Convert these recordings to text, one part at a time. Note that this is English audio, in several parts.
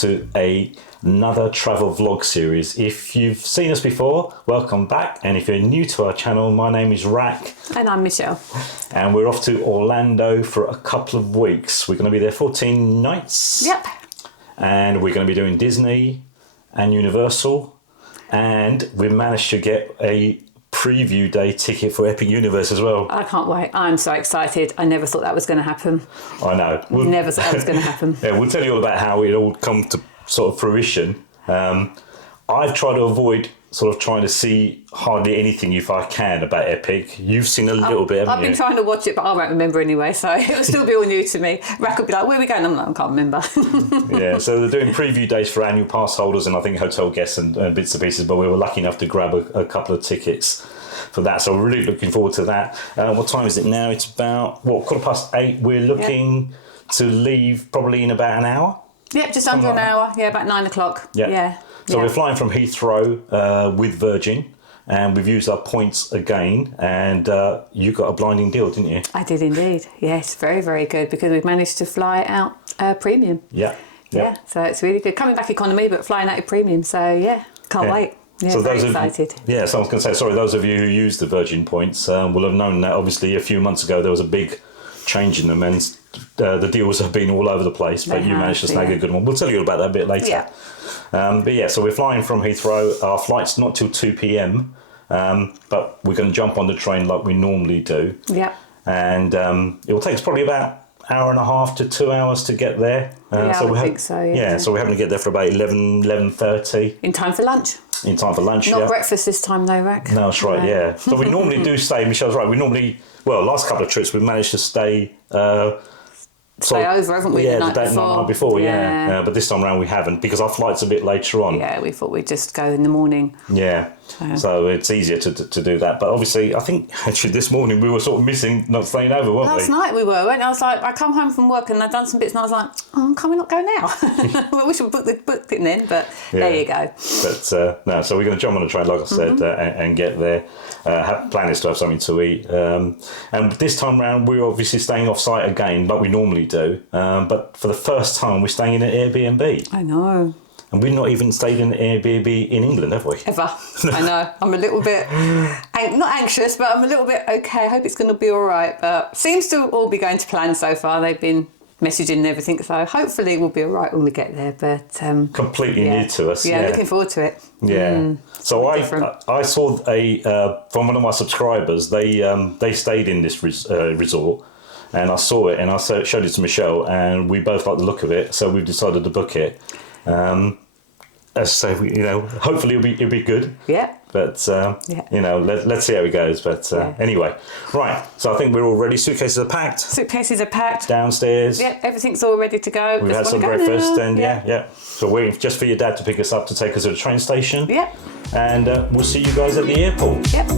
to another travel vlog series. If you've seen us before, welcome back. And if you're new to our channel, my name is Rack. And I'm Michelle. And we're off to Orlando for a couple of weeks. We're going to be there 14 nights. Yep. And we're going to be doing Disney and Universal. And we managed to get a preview day ticket for Epic Universe as well. I can't wait. I'm so excited. I never thought that was going to happen. I know. Never thought that was going to happen. Yeah, we'll tell you all about how it all come to sort of fruition. I've tried to avoid sort of trying to see hardly anything if I can about Epic. You've seen a little bit, haven't you? I've been trying to watch it, but I won't remember anyway, so it'll still be all new to me. Rack will be like, where are we going? I'm like, I can't remember. Yeah, so they're doing preview days for annual pass holders and I think hotel guests and bits and pieces, but we were lucky enough to grab a couple of tickets for that, so we're really looking forward to that. What time is it now? It's about, 8:15. We're looking to leave probably in about an hour. Yep, just under an hour. Yeah, about 9 o'clock. Yeah. So we're flying from Heathrow with Virgin, and we've used our points again. And you got a blinding deal, didn't you? I did indeed. Yes, very, very good, because we've managed to fly out premium. Yeah. So it's really good. Coming back economy, but flying out premium. So yeah, can't wait. Yeah, so very excited. So I was going to say, sorry, those of you who use the Virgin points will have known that obviously a few months ago there was a big change in them, and the deals have been all over the place, but you managed to snag a good one. We'll tell you all about that a bit later. Yeah. But yeah, so we're flying from Heathrow. Our flight's not till 2 p.m, but we're going to jump on the train like we normally do. Yeah. And it will take us probably about hour and a half to 2 hours to get there. I would think so, yeah. So we're having to get there for about 11:30. In time for lunch. Not breakfast this time though, Rack. No, that's right, yeah. So we normally do stay, Michelle's right, last couple of trips we've managed to stay... over, haven't we, the night before? Yeah. But this time around we haven't, because our flight's a bit later on. Yeah, we thought we'd just go in the morning. Yeah, so it's easier to do that. But obviously, I think actually this morning we were sort of missing not staying over, weren't we? Last night we were, and I was like, I come home from work and I'd done some bits and I was like, can we not go now? Well, we should book it then, but there you go. But no, so we're going to jump on the train, like I said, and get there. Plan is to have something to eat. And this time round, we're obviously staying off site again, like we normally do. But for the first time, we're staying in an Airbnb. I know. And we've not even stayed in an Airbnb in England, have we? Ever. I know. I'm a little bit, not anxious, but I'm a little bit, okay, I hope it's going to be all right. But seems to all be going to plan so far. They've been messaging and everything, so hopefully we'll be all right when we get there. But completely new to us. Yeah, looking forward to it. Yeah. So I saw from one of my subscribers, they stayed in this resort. And I saw it, and I showed it to Michelle, and we both like the look of it, so we've decided to book it. As I say, hopefully it'll be good. Yeah. But let's see how it goes. But anyway, right. So I think we're all ready. Suitcases are packed. Downstairs. Yeah, everything's all ready to go. We've had some breakfast, and so we're waiting just for your dad to pick us up to take us to the train station. Yeah. And we'll see you guys at the airport. Yep.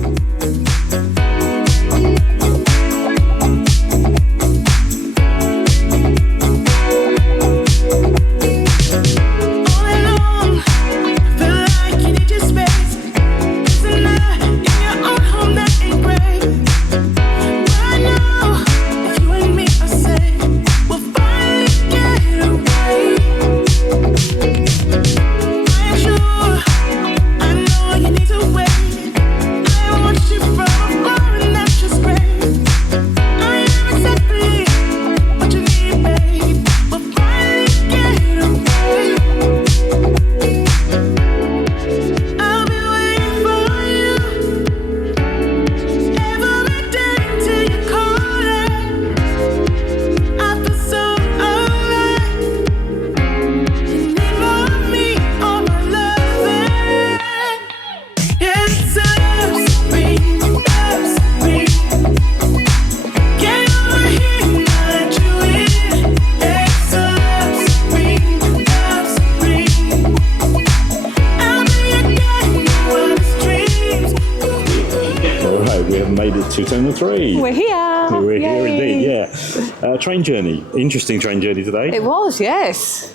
To Terminal 3. We're here. We're here indeed, train journey. Interesting train journey today. It was, yes.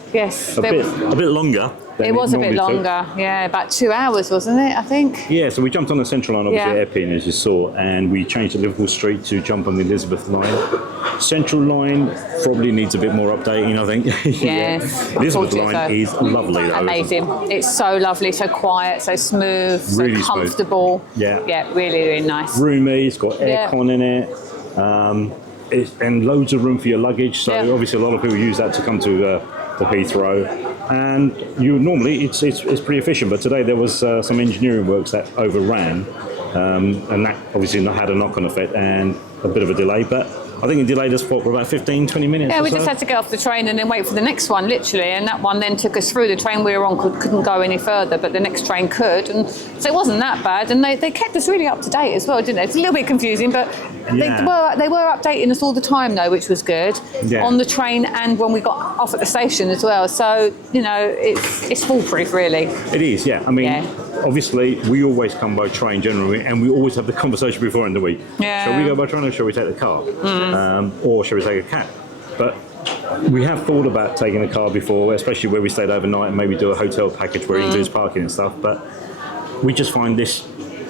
A bit longer. than It was a bit normally took. longer, yeah, about 2 hours, wasn't it, I think? Yeah, so we jumped on the Central Line, obviously Yeah. Epping, as you saw, and we changed to Liverpool Street to jump on the Elizabeth Line. Central Line probably needs a bit more updating, I think. Yes, Elizabeth unfortunately Line so. is lovely, though. Amazing. It's so lovely, so quiet, so smooth, Really so smooth. comfortable. Yeah. Yeah, really, really nice. Roomy, it's got Yeah. aircon in it, and loads of room for your luggage. So Yeah. obviously a lot of people use that to come to Heathrow. And you normally it's pretty efficient, but today there was some engineering works that overran, and that obviously had a knock-on effect and a bit of a delay. But I think it delayed us for about 15, 20 minutes. Yeah, or we so. just had to get off the train and then wait for the next one, literally. And that one then took us through. The train we were on couldn't go any further, but the next train could. And so it wasn't that bad. And they kept us really up to date as well, didn't they? It's a little bit confusing, but Yeah. they were updating us all the time, though, which was good. Yeah. On the train and when we got off at the station as well. So, you know, it's foolproof, really. It is, yeah. I mean, Yeah. obviously, we always come by train generally, and we always have the conversation before in the week. Yeah. Shall we go by train or shall we take the car? Or shall we take a cab? But we have thought about taking a car before, especially where we stayed overnight and maybe do a hotel package where it includes parking and stuff. But we just find this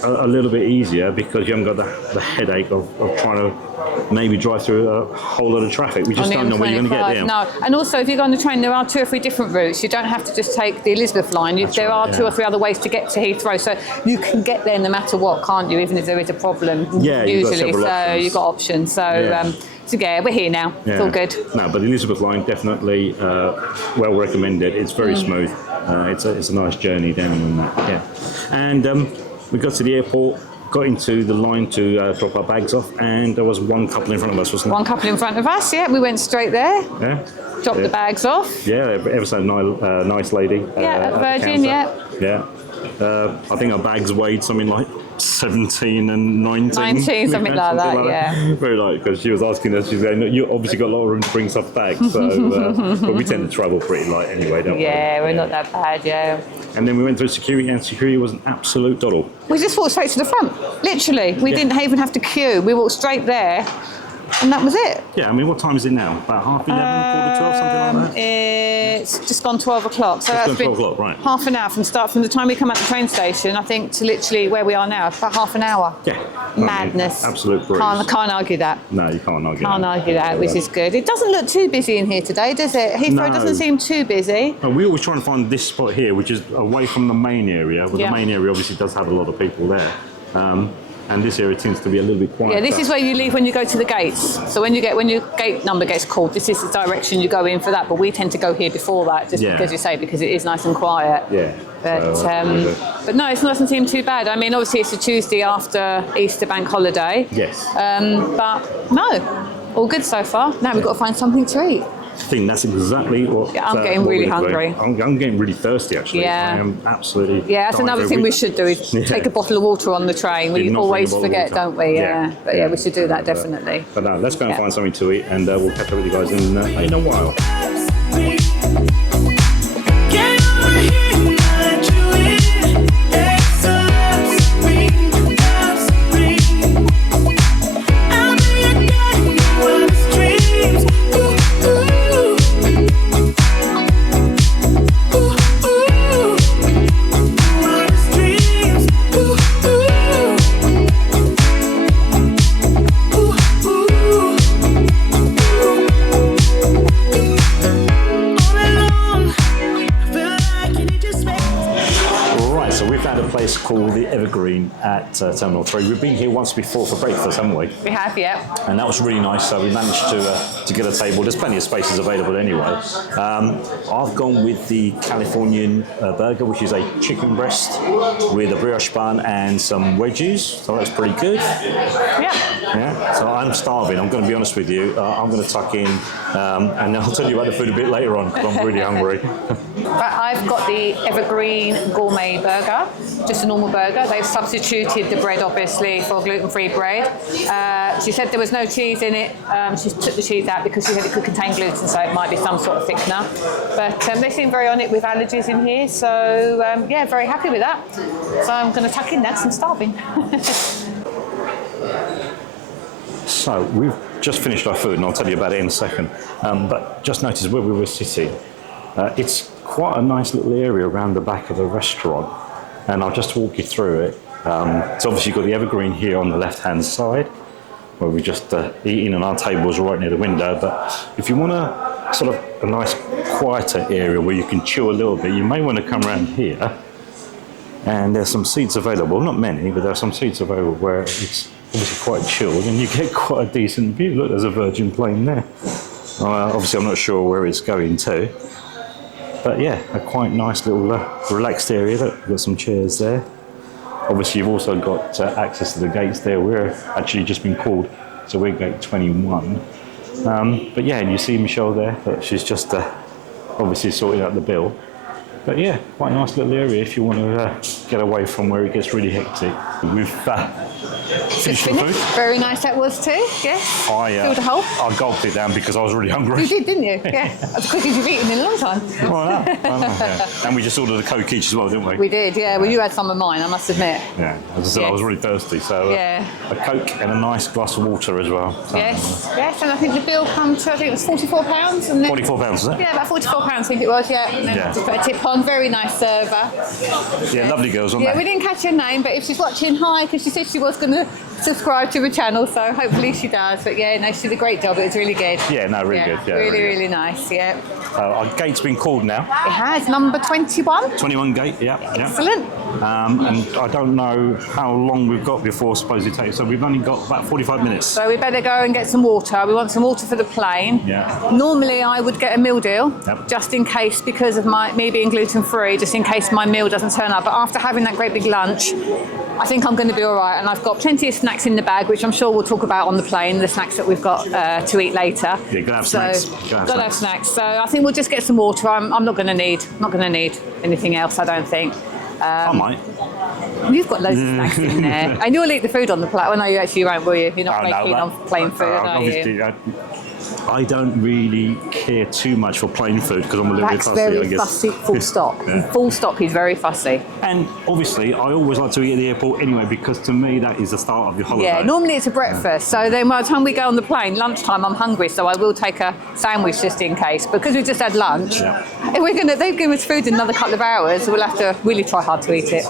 a little bit easier because you haven't got the headache of trying to maybe drive through a whole lot of traffic. We just On don't the know where you're going to get there. No, and also if you go on the train, there are 2 or 3 different routes. You don't have to just take the Elizabeth line. There right, are 2 yeah. or 3 other ways to get to Heathrow, so you can get there no matter what, can't you? Even if there is a problem. Yeah, you've got usually. several So options. you've got options. So Yeah. so yeah, we're here now. It's all good. No, but the Elizabeth line definitely well recommended. It's very smooth. It's a nice journey down on that. Yeah, and we got to the airport, got into the line to drop our bags off, and there was one couple in front of us, wasn't One couple in front of us. Yeah, we went straight there. there? Yeah. Dropped the bags off. Yeah, ever so nice lady. Yeah, at the Virgin, counter. Yeah. I think our bags weighed something like 17 and 19. 19, something like that, yeah. Very light, because she was asking us, she's going, you obviously got a lot of room to bring stuff back, so, but we tend to travel pretty light anyway, don't we? Yeah, we're not that bad, yeah. And then we went through security, and security was an absolute doddle. We just walked straight to the front, literally. We Yeah. didn't even have to queue. We walked straight there, and that was it. Yeah, I mean, what time is it now? About 11:30, 12, something like that? It's just gone 12 o'clock. So It's that's gone been 12 o'clock, right. half an hour from the time we come out the train station, I think, to literally where we are now. It's about half an hour. Yeah. I mean, Madness. absolute breeze. Can't argue that. No, you can't argue Can't that. argue that, which is good. It doesn't look too busy in here today, does it? Heathrow No. doesn't seem too busy. And we always try and find this spot here, which is away from the main area. Well, Yeah. the main area obviously does have a lot of people there. And this area tends to be a little bit quieter. Yeah, this is where you leave when you go to the gates. So when your gate number gets called, this is the direction you go in for that. But we tend to go here before that, just Yeah. because it is nice and quiet. Yeah. But So, but no, it doesn't seem too bad. I mean, obviously it's a Tuesday after Easter bank holiday. yes. But no, all good so far. Now we've got to find something to eat. I think that's exactly what. Yeah, I'm getting what really we're doing. hungry. I'm getting really thirsty, actually. Yeah. I am absolutely. Yeah, that's dying another for a thing we week. should do is Yeah. take a bottle of water on the train. Did We not always bring a bottle of forget, water. don't we? Yeah. But yeah, we should do that But, definitely. But no, let's go and Yeah. find something to eat, and we'll catch up with you guys in a while. Right, so we found a place called the Evergreen at Terminal 3. We've been here once before for breakfast, haven't we? We have, yeah. And that was really nice. So we managed to get a table. There's plenty of spaces available anyway. I've gone with the Californian burger, which is a chicken breast with a brioche bun and some wedges. So that's pretty good. Yeah. Yeah. So I'm starving. I'm going to be honest with you. I'm going to tuck in, and I'll tell you about the food a bit later on because I'm really hungry. But I've got the Evergreen Gourmet Burger, just a normal burger. They've substituted the bread, obviously, for gluten-free bread. She said there was no cheese in it. She took the cheese out because she said it could contain gluten, so it might be some sort of thickener. But they seem very on it with allergies in here, so yeah, very happy with that. So I'm going to tuck in that, 'cause I'm starving. So we've just finished our food, and I'll tell you about it in a second. But just notice where we were sitting. It's quite a nice little area around the back of the restaurant, and I'll just walk you through it. So obviously you've got the evergreen here on the left-hand side, where we're just eating, and our table's right near the window. But if you want a sort of a nice quieter area where you can chill a little bit, you may want to come around here. And there's some seats available, not many, but there are some seats available where it's obviously quite chilled, and you get quite a decent view. Look, there's a Virgin plane there. Obviously I'm not sure where it's going to, but yeah, a quite nice little relaxed area. Look, we've got some chairs there. Obviously you've also got access to the gates there. We're actually just been called, so we're gate 21. But yeah, and you see Michelle there. Look, she's just obviously sorting out the bill. But yeah, quite a nice little area if you want to get away from where it gets really hectic. We've finished the food. Very nice that was too, yes. Filled a hole. I gulped it down because I was really hungry. You did, didn't you? Yeah. That's the quickest you've eaten in a long time. I know, yeah. And we just ordered a Coke each as well, didn't we? We did, yeah. Well, you had some of mine, I must admit. Yeah, as I said, I was really thirsty, so a Coke and a nice glass of water as well. So, yes, and I think the bill come to, I think it was £44. And then, £44, is it? Yeah, about £44 I think it was, yeah. And then just put a tip on, very nice server. Yeah, lovely girls, weren't they? We didn't catch her name, but if she's watching, hi, because she said she was going to subscribe to the channel, so hopefully she does. But yeah, no, she did a great job. It was really good. Yeah, no, really good. Yeah, really nice. Yeah. Our gate's been called now. It has, number 21. 21 gate. Yeah. Excellent. And I don't know how long we've got before I suppose it takes. So we've only got about 45 minutes. So we better go and get some water. We want some water for the plane. Yeah. Normally I would get a meal deal, just in case, because of me being gluten-free, just in case my meal doesn't turn up. But after having that great big lunch, I think I'm going to be all right. And I've got plenty of snacks in the bag, which I'm sure we'll talk about on the plane, the snacks that we've got to eat later. Yeah, gotta have snacks. Gotta have snacks. So I think we'll just get some water. I'm not going to need anything else, I don't think. I might. You've got loads of snacks in there. And you'll eat the food on the plane. Well, no, you actually won't, will you? You're not very keen on plain food, are you? I don't really care too much for plain food because I'm a little bit fussy, I guess. That's very fussy, full stop. Full stop, he's very fussy. And obviously, I always like to eat at the airport anyway because to me, that is the start of your holiday. Yeah, normally it's a breakfast. So then by the time we go on the plane, lunchtime, I'm hungry, so I will take a sandwich just in case. Because we've just had lunch, if they've given us food in another couple of hours, we'll have to really try hard to eat it.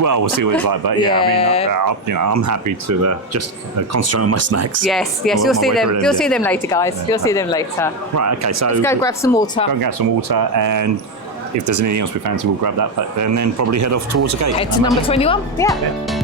Well, we'll see what it's like. But I mean, I'm happy to just concentrate on my snacks. Yes, you'll see them. You'll see them later, guys. You'll see them later. Right, okay, so... Let's go grab some water. Go and grab some water, and if there's anything else we fancy, we'll grab that, and then probably head off towards the gate. Head to number 21? Yeah.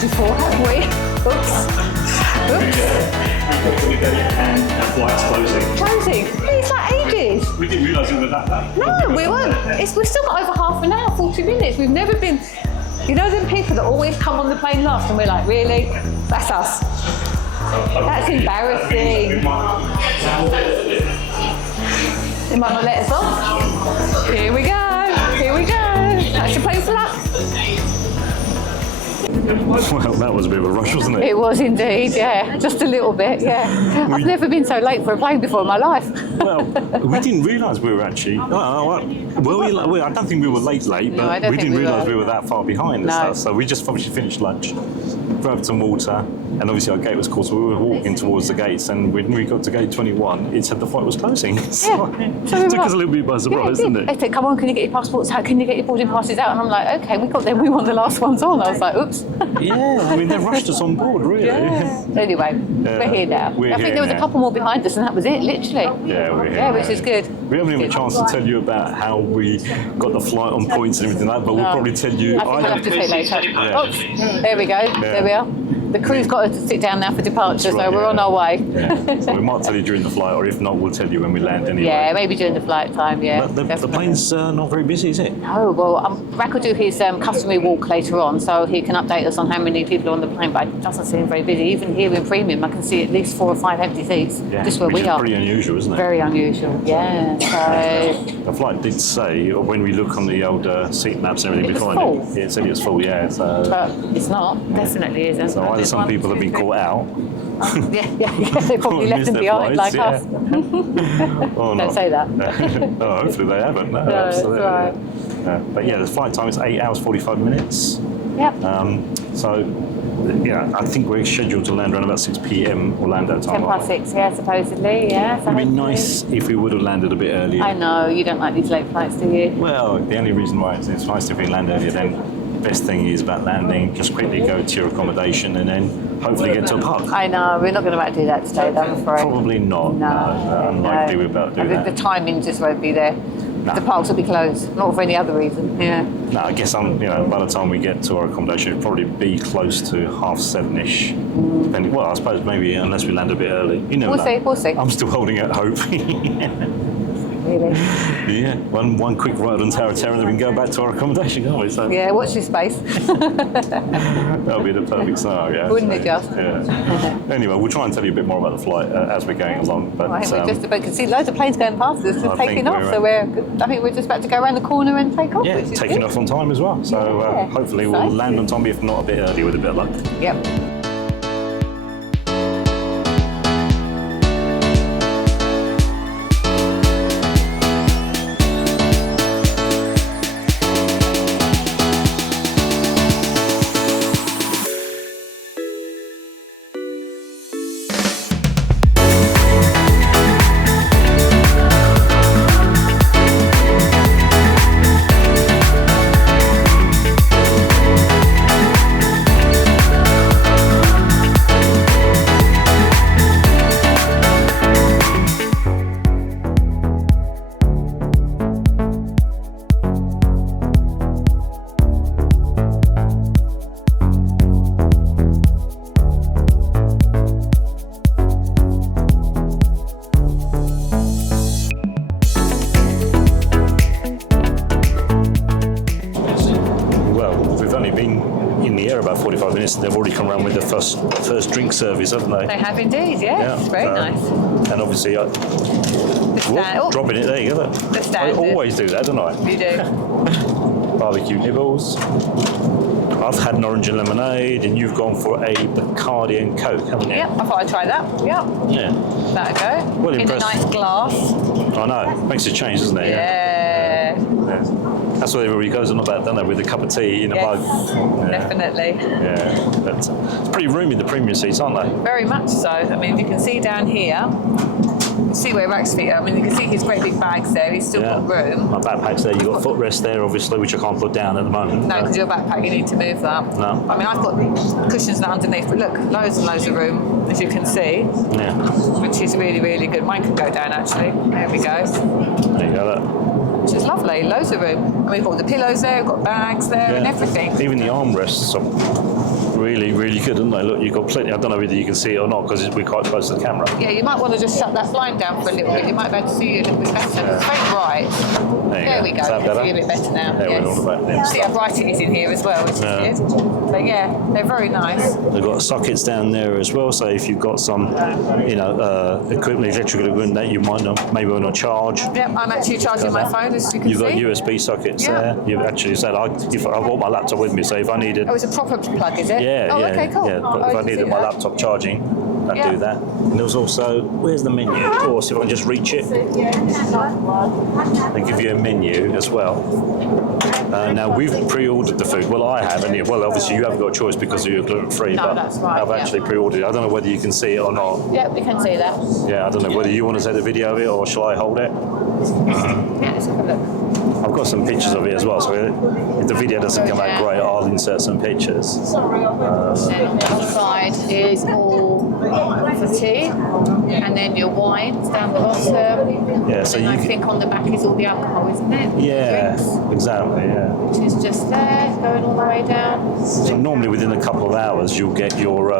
Before, have we? Oops. And the flight's closing. Closing? It's like ages. We didn't realise it was that late. No, we weren't. We've still got over half an hour, 40 minutes. We've never been... You know them people that always come on the plane last and we're like, really? That's us. That's embarrassing. They might not let us off. Here we go. That's your plane for luck. Well, that was a bit of a rush, wasn't it? It was indeed, yeah. Just a little bit, yeah. I've never been so late for a plane before in my life. Well, we didn't realise we were actually... I don't think we were late, but we didn't realise we were that far behind and stuff. So we just obviously finished lunch, grabbed some water, and obviously our gate was closed, so we were walking towards the gates, and when we got to gate 21, it said the flight was closing. So it took us a little bit by surprise, didn't it? They said, come on, can you get your passports out? Can you get your boarding passes out? And I'm like, okay, we got them, we want the last ones on. I was like, oops. Yeah, I mean, they rushed us on board, really. Yeah. Anyway, we're here now. I think there was a couple more behind us, and that was it, literally. Yeah, we're here. Yeah, which is good. We haven't even a chance to tell you about how we got the flight on points and everything like that, but we'll probably tell you. I think we'll have to say later. Yeah. Oops, there we go. There we are. The crew's got to sit down now for departure, so we're on our way. Yeah. So we might tell you during the flight, or if not, we'll tell you when we land anyway. Yeah, maybe during the flight time, yeah. But the plane's not very busy, is it? Oh, well, Rack will do his customary walk later on, so he can update us on how many people are on the plane, but it doesn't seem very busy. Even here in Premium, I can see at least 4 or 5 empty seats, just where we are. Pretty unusual, isn't it? Very unusual, yeah. So the flight did say, when we look on the old seat maps and everything, it said it was full, yeah. So. But it's not, definitely isn't. So either some people have been caught out. Yeah, they probably left them behind flights, like us. Don't say that. No, hopefully they haven't. No, absolutely. That's right. But yeah, the flight time is 8 hours 45 minutes. Yep. So yeah, I think we're scheduled to land around about 6 p.m. Orlando time. 6, yeah, supposedly, yeah. It'd be nice if we would have landed a bit earlier. I know, you don't like these late flights, do you? Well, the only reason why is it's nice if we land earlier. Then best thing is about landing, just quickly go to your accommodation and then hopefully get to a park. I know, we're not going to be able to do that today, though, I'm afraid. Probably not. No, unlikely we're about to do that. The timing just won't be there. The parks will be closed, not for any other reason. Yeah. No, I guess by the time we get to our accommodation, it'll probably be close to 6:30ish. Depending. Well, I suppose maybe unless we land a bit early. We'll see. I'm still holding out hope. Really? Yeah. One quick ride on Tower of Terror, then we can go back to our accommodation, can't we? So yeah. Watch this space. That'll be the perfect scenario. Wouldn't it just? Yeah. Anyway, we'll try and tell you a bit more about the flight as we're going along. But I think we're just about to see loads of planes going past us, just taking off. So I think we're just about to go around the corner and take off. Yeah, taking off on time as well. So hopefully we'll land on time, if not a bit early, with a bit of luck. Yep. They've already come around with the first drink service, haven't they? They have indeed, yes. Yeah. Very nice. And obviously, dropping it there, you go. I always do that, don't I? You do. Barbecue nibbles. I've had an orange and lemonade, and you've gone for a Bacardi and Coke, haven't you? Yep, I thought I'd try that. Yep. Yeah. That'll go. Well, in a nice glass. I know. Makes a change, doesn't it? Yeah. That's where everybody goes on about, don't they, with a cup of tea in a mug. Yeah. Definitely. Yeah. But it's pretty roomy, the premium seats, aren't they? Very much so. I mean, you can see down here. You see where Rack's feet are. I mean, you can see his great big bags there. He's still got room. My backpack's there. You've got footrest there, obviously, which I can't put down at the moment. No, because your backpack, you need to move that. No. I mean, I've got cushions underneath, but look, loads and loads of room, as you can see. Yeah. Which is really, really good. Mine can go down, actually. There we go. There you go, look. Which is lovely. Loads of room. And we've got the pillows there, we've got bags there and everything. Even the armrests are really, really good, aren't they? Look, you've got plenty. I don't know whether you can see it or not because we're quite close to the camera. Yeah, you might want to just shut that blind down for a little bit. You might be able to see you a little bit better. Yeah. It's very bright. There we go. Is that better? See a bit better now. There yes. We're see how bright it is in here as well, which is good. So yeah, they're very nice. They've got sockets down there as well. So if you've got some, equipment, electrical equipment that you might not, maybe want to charge. Yep, I'm actually charging my phone, as you can You've see. You've got USB sockets there. You've actually said, I brought my laptop with me, so if I needed... Oh, it's a proper plug, is it? Yeah, oh, okay, cool. Yeah, but if I needed my laptop charging, I'd do that. And there's also, where's the menu? Of course, if I can just reach it. They give you a menu as well. Now, we've pre-ordered the food. Well, I haven't. Well, obviously, you haven't got a choice because you're gluten-free. No, but that's right. I've actually pre-ordered it. I don't know whether you can see it or not. Yeah, we can see that. Yeah, I don't know whether you want to take the video of it or shall I hold it? Yeah, let's have a look. I've got some pictures of it as well, so if the video doesn't come out great, I'll insert some pictures. The side is all for tea, and then your wines down the bottom. Yeah, so and you I think on the back is all the alcohol, isn't it? Yeah, exactly, yeah. Which is just there, going all the way down. So normally within a couple of hours you'll get your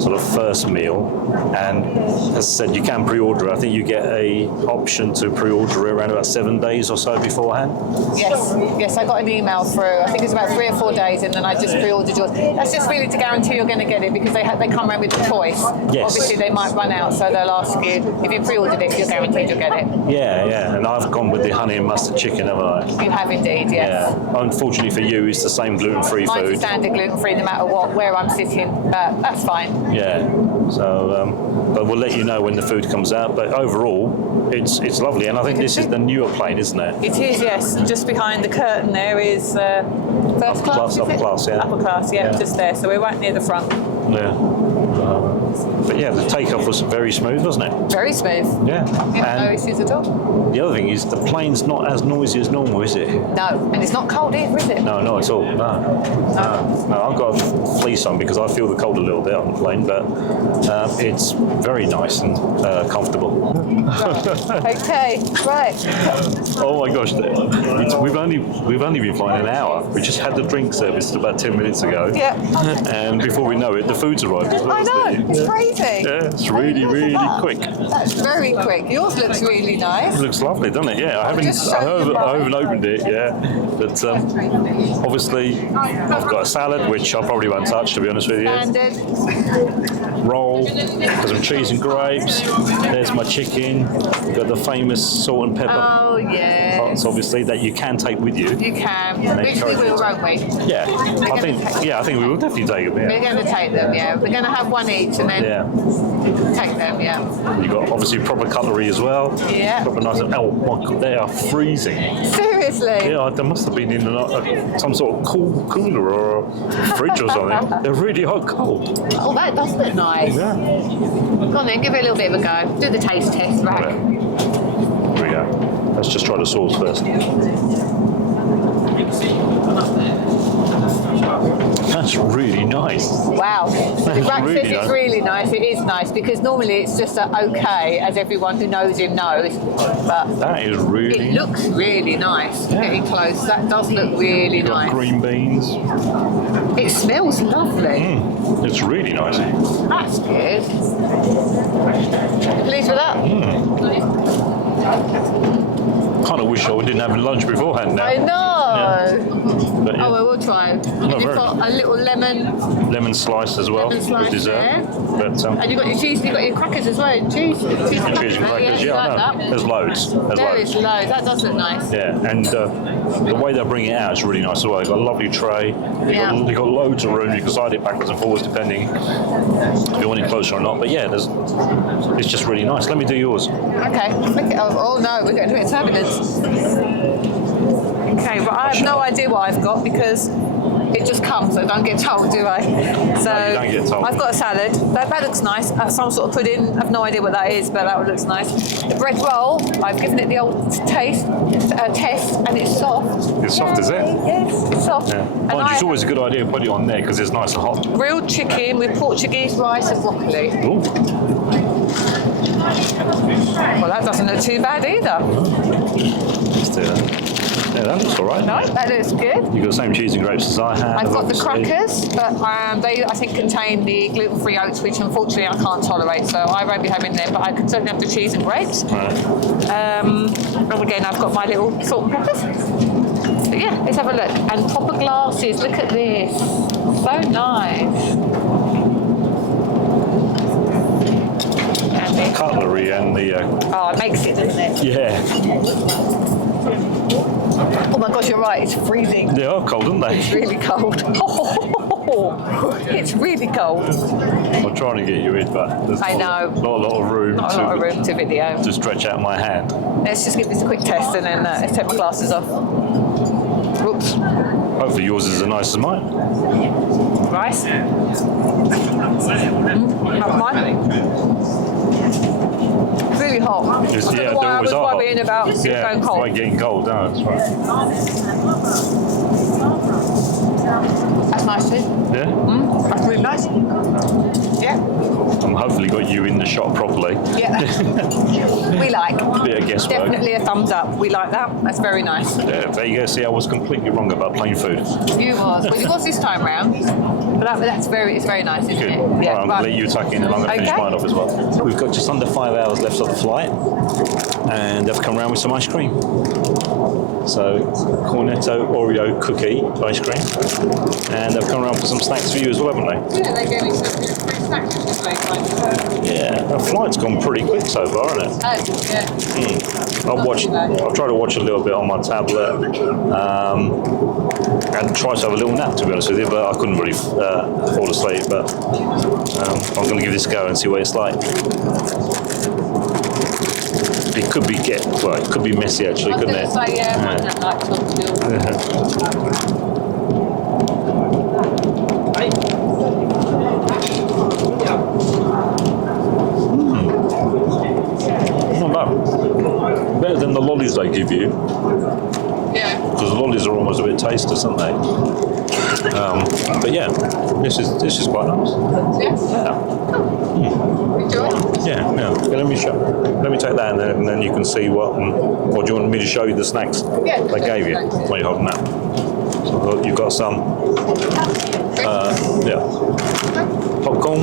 sort of first meal, and as I said, you can pre-order. I think you get a option to pre-order it around about 7 days or so beforehand. Yes, I got an email through. I think it's about 3 or 4 days, and then I just pre-ordered yours. That's just really to guarantee you're going to get it, because they come around with the choice. Yes. Obviously, they might run out, so they'll ask you if you pre-ordered it, you're guaranteed you'll get it. Yeah, and I've gone with the honey and mustard chicken, haven't I? You have indeed, yes. Yeah. Unfortunately for you, it's the same gluten-free Mine's food. standard gluten-free, no matter where I'm sitting, but that's fine. Yeah. So, but we'll let you know when the food comes out. But overall, it's lovely, and I think this is the newer plane, isn't it? It is, yes. Just behind the curtain there is first class. Upper class, yeah. Upper class, yeah, just there. So we're right near the front. Yeah. But yeah, the takeoff was very smooth, wasn't it? Very smooth. Yeah. No issues at all. The other thing is the plane's not as noisy as normal, is it? No, and it's not cold either, is it? No, not at all. No, I've got a fleece on because I feel the cold a little bit on the plane, but it's very nice and comfortable. Okay, right. Oh my gosh, we've only been flying an hour. We just had the drink service about 10 minutes ago. Yeah. And before we know it, the food's arrived as well. I know, it's crazy. Yeah, it's really quick. That's very quick. Yours looks really nice. It looks lovely, doesn't it? Yeah, I haven't opened it, yeah. But obviously, I've got a salad, which I probably won't touch, to be honest with you. Standard. Roll, got some cheese and grapes. There's my chicken. Got the famous salt and pepper Oh, yes. pots, obviously, that you can take with you. You can. And Which we will, won't we? Yeah, I think we will definitely take them. We're Yeah. going to take them, yeah. We're going to have one each and then take them, yeah. You got obviously proper cutlery as well. Yeah. Proper nice. Oh my god, they are freezing. Seriously? Yeah, they must have been in some sort of cooler or a fridge or something. They're really hot cold. Oh, that does look nice. Yeah. Go on then, give it a little bit of a go. Do the taste test, right? Okay. Here we go. Let's just try the sauce first. That's really nice. Wow. The Brack really says nice. it's really nice. It is nice because normally it's just okay, as everyone who knows him knows. But That is really. it looks really nice. Getting close. That does look really Got nice. green beans. It smells lovely. It's really nice. That's good. Pleased with that? Kind of wish I didn't have lunch beforehand now. I know. But, yeah. Oh, well, we'll try. And you've very got a little lemon. Lemon slice as well Lemon slice with dessert. there. But And you've got your cheese, you've got your crackers as well. Cheese and cheese and crackers, you yeah, I like know. that? There's loads. There is loads. That does look nice. Yeah, and the way they bring it out is really nice as well. You've got a lovely tray. You've got loads of room. You can slide it backwards and forwards depending if you want it closer or not. But yeah, it's just really nice. Let me do yours. Okay. Oh no, we're going to do it turbulence. Okay, but I have no idea what I've got because it just comes. So don't get told, do I? So No, you don't get told. I've got a salad. That looks nice. Some sort of pudding. I have no idea what that is, but that looks nice. The bread roll. I've given it the old test, and it's soft. It's soft, is it? Yes, it's soft. Yeah. And Mind you, it's I always a good idea to put it on there because it's nice and hot. grilled chicken with Portuguese rice and broccoli. Ooh. Well, that doesn't look too bad either. Let's do that. Yeah, that looks all right. No, that looks good. You've got the same cheese and grapes as I have. I've got the obviously. crackers, but they, I think, contain the gluten-free oats, which unfortunately I can't tolerate, so I won't be having them, but I can certainly have the cheese and grapes. Right. And again, I've got my little salt and peppers. But yeah, let's have a look. And proper glasses, look at this. So nice. And the Cutlery and the... oh, it makes it, doesn't it? yeah. Oh my gosh, you're right, it's freezing. They are cold, aren't they? It's really cold. It's really cold. I'm trying to get you in, but there's I know. not a lot of room, Not a lot of room to video. to stretch out my hand. Let's just give this a quick test and then let's take my glasses off. Whoops. Hopefully yours is as nice as mine. Rice. Have mine. It's really hot. I don't know why I was worrying about it going cold. It's like getting cold, no, that's right. That's nice too. Yeah? That's really nice. Yeah. I'm hopefully got you in the shot properly. Yeah. We like. Bit of guesswork. Definitely a thumbs up. We like that. That's very nice. Yeah, there you go. See, I was completely wrong about plain food. You was. Well, you was this time round. But it's very nice, isn't Good. it? All right, I'm right. going to let you tuck in and I'm going to finish mine off as well. We've got just under 5 hours left of the flight and they've come around with some ice cream. So, Cornetto Oreo cookie ice cream. And they've come around for some snacks for you as well, haven't they? Yeah, they gave me some free snacks, which is very kind. Yeah, the flight's gone pretty quick so far, hasn't it? Oh, yeah. I've tried to watch a little bit on my tablet and tried to have a little nap, to be honest with you, but I couldn't really fall asleep. But I'm going to give this a go and see what it's like. It could be messy actually, couldn't it? I was going to say, yeah, mine don't like top still. Not bad. Better than the lollies they give you. Yeah. Because the lollies are almost a bit tasteless, aren't they? But yeah, this is quite nice. Yes. Yeah. Enjoy. Yeah. Let me take that and then you can see what do you want me to show you the snacks they gave you? While you're holding that. So you've got some popcorn.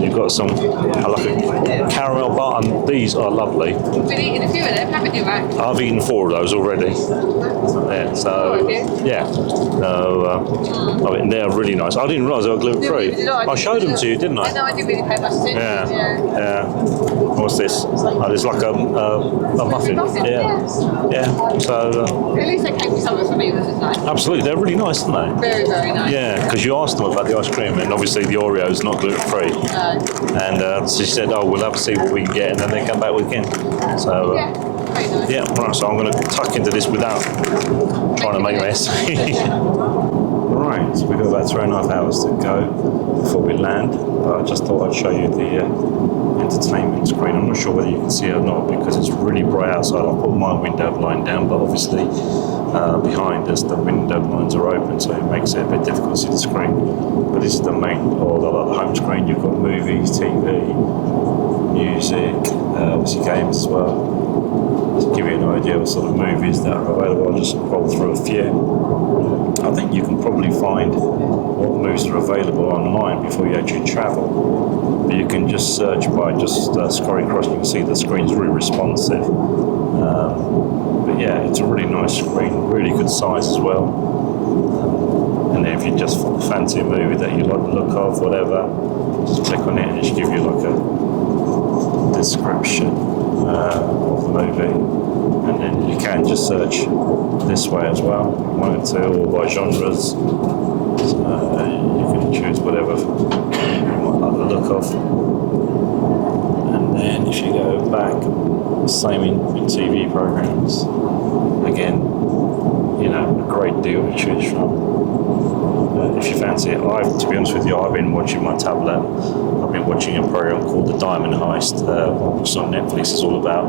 You've got some caramel bar, and these are lovely. You've been eating a few of them, haven't you, Mac? I've eaten 4 of those already. Yeah, so they're really nice. I didn't realise they were gluten-free. I showed them to you, didn't I? No, I didn't really pay much attention. Yeah. What's this? Oh, it's like a muffin. Yeah. So At least they came with something for me, which is nice. absolutely, they're really nice, aren't they? Very, very nice. Yeah, because you asked them about the ice cream, and obviously the Oreo is not gluten-free. And she said, "Oh, we'll have to see what we can get," and then they come back with again. So Yeah, very nice. yeah, right. So I'm going to tuck into this without trying to make a mess. Right, so we've got about 3.5 hours to go before we land. But I just thought I'd show you the entertainment screen. I'm not sure whether you can see it or not because it's really bright outside. I'll put my window blind down, but obviously behind us the window blinds are open, so it makes it a bit difficult to see the screen. But this is the main, or the home screen. You've got movies, TV, music, obviously games as well. To give you an idea of sort of movies that are available, I'll just roll through a few. I think you can probably find what movies are available online before you actually travel. But you can just search by just scrolling across. You can see the screen's really responsive. But yeah, it's a really nice screen, really good size as well. And then if you just fancy a movie that you like the look of, whatever, just click on it and it should give you like a description of the movie. And then you can just search this way as well, 1 and 2, or by genres. You can choose whatever you might like the look of. And then if you go back, same in TV programs. Again, a great deal to choose from. If you fancy it, to be honest with you, I've been watching my tablet. I've been watching a program called The Diamond Heist, which is on Netflix. It's all about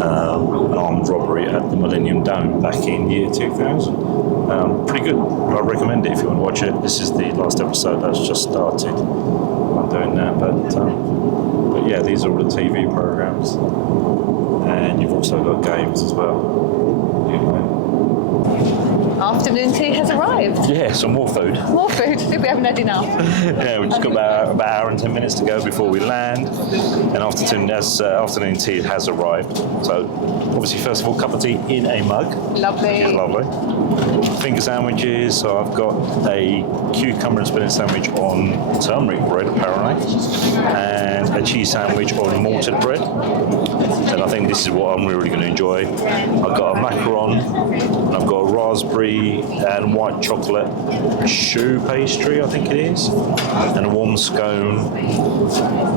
an armed robbery at the Millennium Dome back in year 2000. Pretty good. I recommend it if you want to watch it. This is the last episode that's just started. I'm doing that, but yeah, these are all the TV programs, and you've also got games as well. Afternoon tea has arrived. Yeah, some more food. More food. If we haven't had enough. Yeah, we've just got about an hour and 10 minutes to go before we land. And afternoon tea has arrived. So, obviously, first of all, cup of tea in a mug. Lovely. Which is lovely. Finger sandwiches. So, I've got a cucumber and spinach sandwich on turmeric bread, apparently. And a cheese sandwich on malted bread. And I think this is what I'm really going to enjoy. I've got a macaron. And I've got a raspberry and white chocolate choux pastry, I think it is, and a warm scone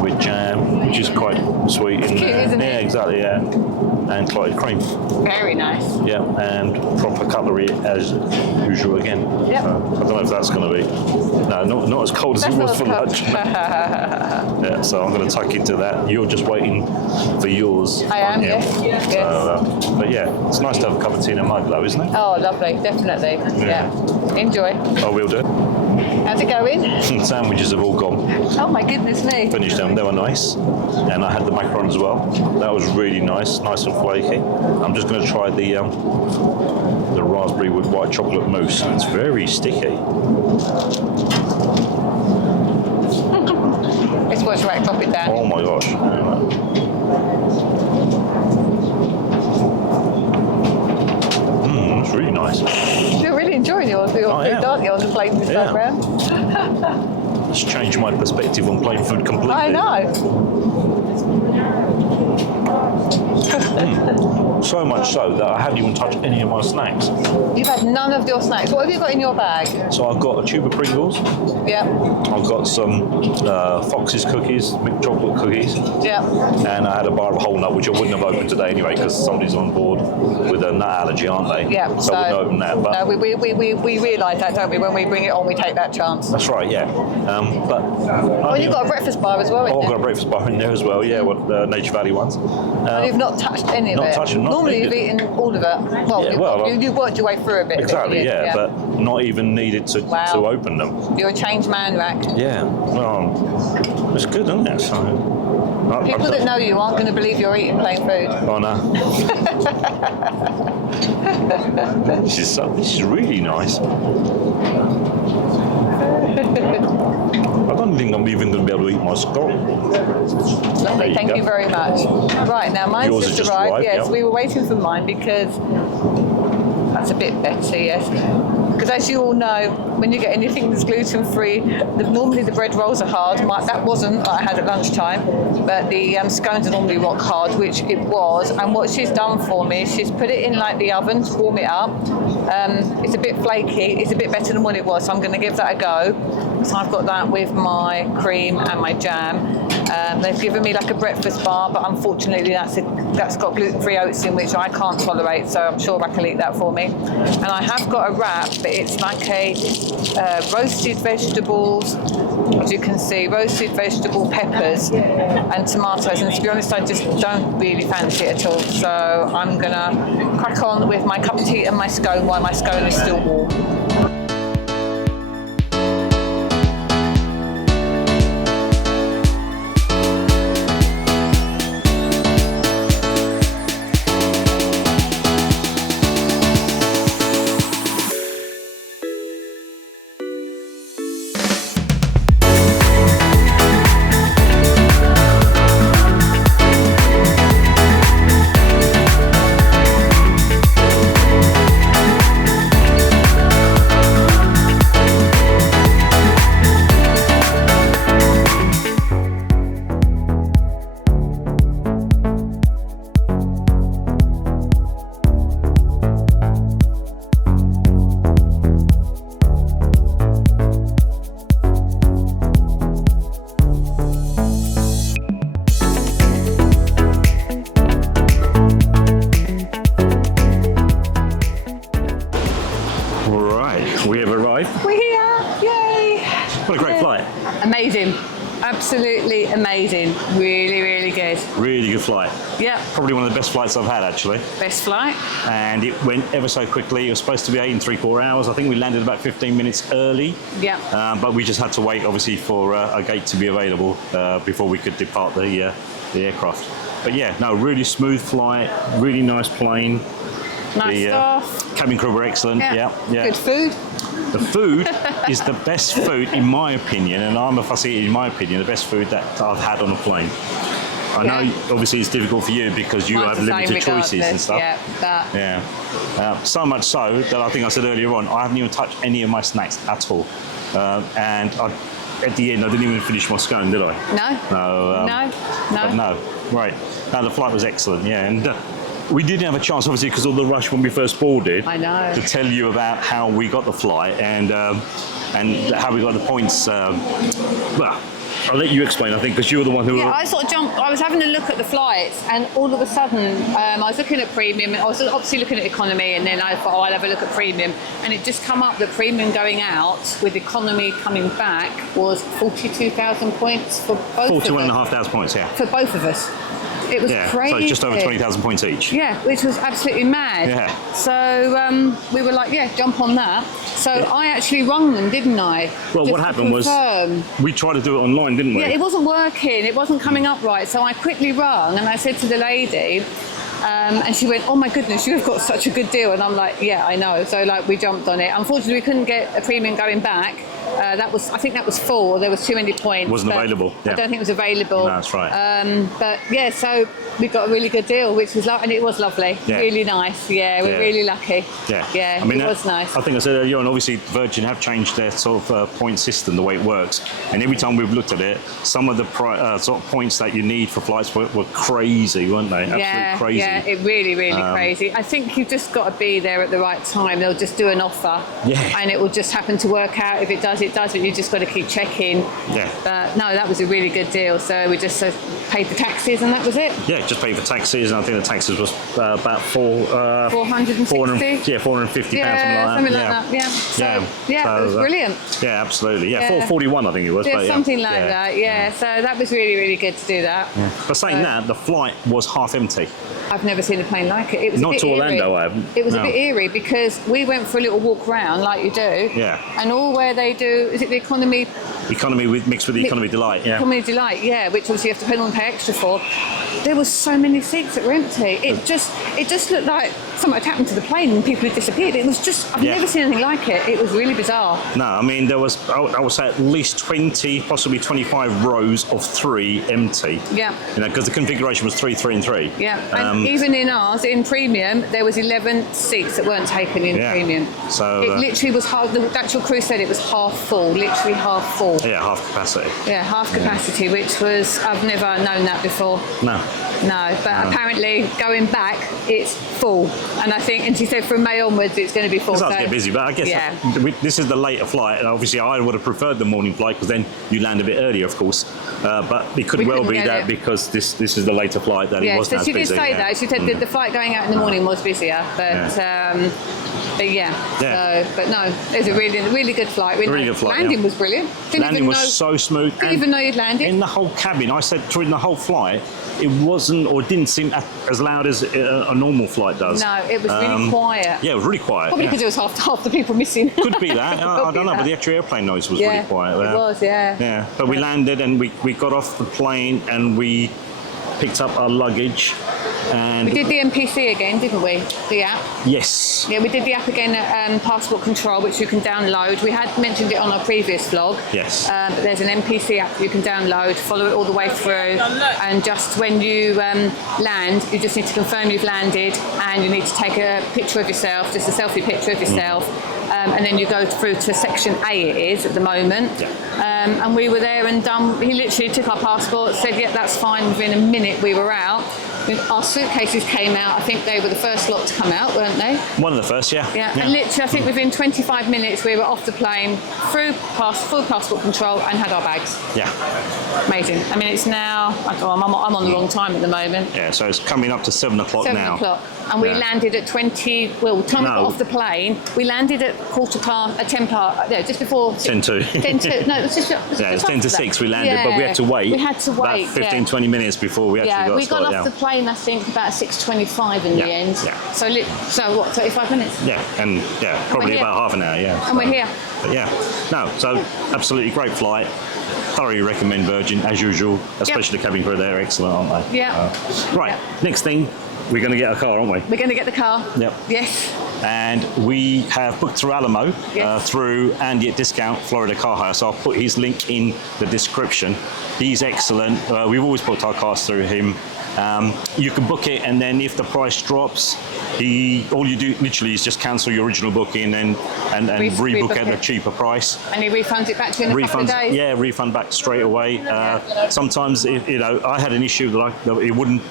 with jam, which is quite sweet in there. Isn't Yeah, it? exactly, yeah. And clotted cream. Very nice. Yeah, and proper cutlery as usual again. Yeah. Yep. So, I don't know if that's going to be... No, not as cold as it was for lunch. Yeah, so I'm going to tuck into that. You're just waiting for yours. I am, yes. But yeah, it's nice to have a cup of tea in a mug, though, isn't it? Oh, lovely, definitely. Yeah. Enjoy. I will do. How's it going? Sandwiches have all gone. Oh my goodness me. Finished them. They were nice. And I had the macarons as well. That was really nice and flaky. I'm just going to try the raspberry with white chocolate mousse. It's very sticky. It's worth right, top it down. Oh my gosh. It's really nice. You're really enjoying your food, aren't you, on the plate this time round? It's changed my perspective on plain food completely. I know. So much so that I haven't even touched any of my snacks. You've had none of your snacks. What have you got in your bag? So I've got a tube of Pringles. Yeah. I've got some Fox's cookies, milk chocolate cookies. Yeah. And I had a bar of whole nut, which I wouldn't have opened today anyway, because somebody's on board with a nut allergy, aren't they? Yeah. So I wouldn't open that. But no, we realise that, don't we? When we bring it on, we take that chance. that's right, yeah. Well, you've got a breakfast bar as well, I've got a breakfast bar in there as well, yeah, Nature Valley ones. And you've not touched any of not it. touched it, not Normally you've needed. eaten all of it. Well, you worked your way through a bit. Exactly, yeah. but not even needed to open them. You're a changed man, Rack. Yeah, well, it's good, isn't it? So, People that know you aren't going to believe you're eating plain food. Oh no. This is really nice. I don't think I'm even going to be able to eat my scone. Lovely, thank you very much. Right, now mine's Yours has just just arrived. arrived, Yes, yeah. we were waiting for mine because that's a bit better, yes. Because as you all know, when you get anything that's gluten-free, normally the bread rolls are hard. That wasn't what I had at lunchtime, but the scones are normally rock hard, which it was. And what she's done for me is she's put it in like the oven to warm it up. It's a bit flaky. It's a bit better than what it was, so I'm going to give that a go. So I've got that with my cream and my jam. They've given me like a breakfast bar, but unfortunately that's got gluten-free oats in, which I can't tolerate, so I'm sure Rack will eat that for me. And I have got a wrap, but it's like a roasted vegetables, as you can see, roasted vegetable peppers and tomatoes, and to be honest, I just don't really fancy it at all. So I'm gonna crack on with my cup of tea and my scone while my scone is still warm. We have arrived. We're here! Yay! What a great flight. Amazing. Absolutely amazing. Really, really good. Really good flight. Yeah. Probably one of the best flights I've had, actually. Best flight. And it went ever so quickly. It was supposed to be 8 3/4 hours. I think we landed about 15 minutes early. Yeah. But we just had to wait, obviously, for a gate to be available before we could depart the aircraft. But yeah, no, really smooth flight, really nice plane. Nice stuff. Cabin crew were excellent. Yeah. Good food. The food is the best food, in my opinion, and I'm a fussy eater, in my opinion, the best food that I've had on a plane. I know, obviously, it's difficult for you because you have limited choices and stuff. So much so that I think I said earlier on, I haven't even touched any of my snacks at all. And at the end, I didn't even finish my scone, did I? No. No. Right. No, the flight was excellent, and we didn't have a chance, obviously, because of the rush when we first boarded. I know. To tell you about how we got the flight and how we got the points. I'll let you explain, I think, because you were the one who... Yeah, I sort of jumped. I was having a look at the flights, and all of a sudden, I was looking at premium. I was obviously looking at economy, and then I thought, oh, I'll have a look at premium. And it just come up that premium going out with economy coming back was 42,000 points for both of us. 41,500 points, yeah. For both of us. It was crazy. So just over 20,000 points each. Yeah, which was absolutely mad. Yeah. So we were like, yeah, jump on that. So I actually rung them, didn't I? Well, Just what happened was we tried to do it online, didn't we? Yeah, it wasn't working. It wasn't coming up right. So I quickly rung and I said to the lady, and she went, oh my goodness, you've got such a good deal. And I'm like, yeah, I know. So like we jumped on it. Unfortunately, we couldn't get a premium going back. I think that was full. There was too many points. Wasn't available. Yeah. I don't think it was available. No, that's right. But yeah, so we got a really good deal, which was and it was lovely. Yeah. Really nice. Yeah, we're really lucky. Yeah. Yeah, I mean, it was nice. I think I said earlier on, obviously Virgin have changed their sort of point system, the way it works. And every time we've looked at it, some of the sort of points that you need for flights were crazy, weren't they? Absolutely crazy. Yeah, it really crazy. I think you've just got to be there at the right time. They'll just do an offer. Yeah. And it will just happen to work out. If it does, it does. But you just got to keep checking. Yeah. But no, that was a really good deal. So we just paid the taxes and that was it. Yeah, just paid for taxes, and I think the taxes was about 450 450 pounds, something like that. Yeah. So, it was brilliant. Yeah, absolutely. Yeah, 441 I think it was. Yeah, but something like that. Yeah. So that was really, really good to do that. Yeah. But saying that, the flight was half empty. I've never seen a plane like it. It was Not a bit to Orlando, eerie. I haven't. It was No. a bit eerie because we went for a little walk around like you do. Yeah. And all where they do, is it the economy? Economy mixed with the economy delight, yeah. Economy delight, yeah, which obviously you have to pay and pay extra for. There was so many seats that were empty. It just looked like something had happened to the plane and people had disappeared. It was just, I've never seen anything like it. It was really bizarre. No, I mean, there was, I would say at least 20, possibly 25 rows of 3 empty. Yeah. You know, because the configuration was 3, 3 and 3. Yeah, and even in ours, in premium, there was 11 seats that weren't taken in premium. So it literally was half, the actual crew said it was half full, literally half full. Yeah, half capacity. Yeah, half capacity, which was, I've never known that before. No. No, but apparently going back, it's full. And I think, and she said from May onwards, it's going to be full. It does get busy, but I guess this is the later flight, and obviously I would have preferred the morning flight because then you land a bit earlier, of course. But it could well be that because this is the later flight that it wasn't so as busy. she did say that. She said that the flight going out in the morning was busier, but but no, it was a really, really good flight. Really good flight. Landing was brilliant. Landing was so smooth. Didn't even know you'd landed. In the whole cabin, I said during the whole flight, it wasn't or didn't seem as loud as a normal flight does. No, it was really quiet. Yeah, it was really quiet. Probably because there was half the people missing. Could be that. I don't know, but the actual airplane noise was really quiet there. It was, yeah. Yeah, but we landed and we got off the plane and we picked up our luggage. And we did the NPC again, didn't we? The app. Yes. Yeah, we did the app again at Passport Control, which you can download. We had mentioned it on our previous vlog. Yes. But there's an NPC app you can download, follow it all the way through, and just when you land, you just need to confirm you've landed, and you need to take a picture of yourself, just a selfie picture of yourself. And then you go through to section A, it is at the moment. Yeah. And we were there and done. He literally took our passport, said, yeah, that's fine. Within a minute we were out. Our suitcases came out. I think they were the first lot to come out, weren't they? One of the first, yeah. Yeah. And literally, I think within 25 minutes we were off the plane, through full passport control, and had our bags. Yeah. Amazing. I mean, it's now. I'm on the wrong time at the moment. Yeah. So it's coming up to 7 o'clock now. 7 o'clock. And we landed at 20. Well, time we got off the plane, we landed at 10 past. No, just before. 10 to. 10 to. No, it was just. Yeah, it's 10 to 6 we landed, but we had to wait. We had to wait. About 15, 20 minutes before we actually got started. Yeah, we got off the plane, I think, about 6:25 in the end. Yeah. So what, 35 minutes? Yeah, and probably about half an hour, yeah. And we're here. But yeah, no, so absolutely great flight. Thoroughly recommend Virgin, as usual, especially the cabin crew. They're excellent, aren't they? Yeah. Right, next thing, we're going to get a car, aren't we? We're going to get the car. Yep. Yes. And we have booked through Alamo, through Andy at Discount Florida Car Hire. So I'll put his link in the description. He's excellent. We've always booked our cars through him. You can book it, and then if the price drops, all you do literally is just cancel your original booking and rebook at a cheaper price. And he refunds it back to you in a couple of days? Yeah, refund back straight away. Sometimes, I had an issue that it wouldn't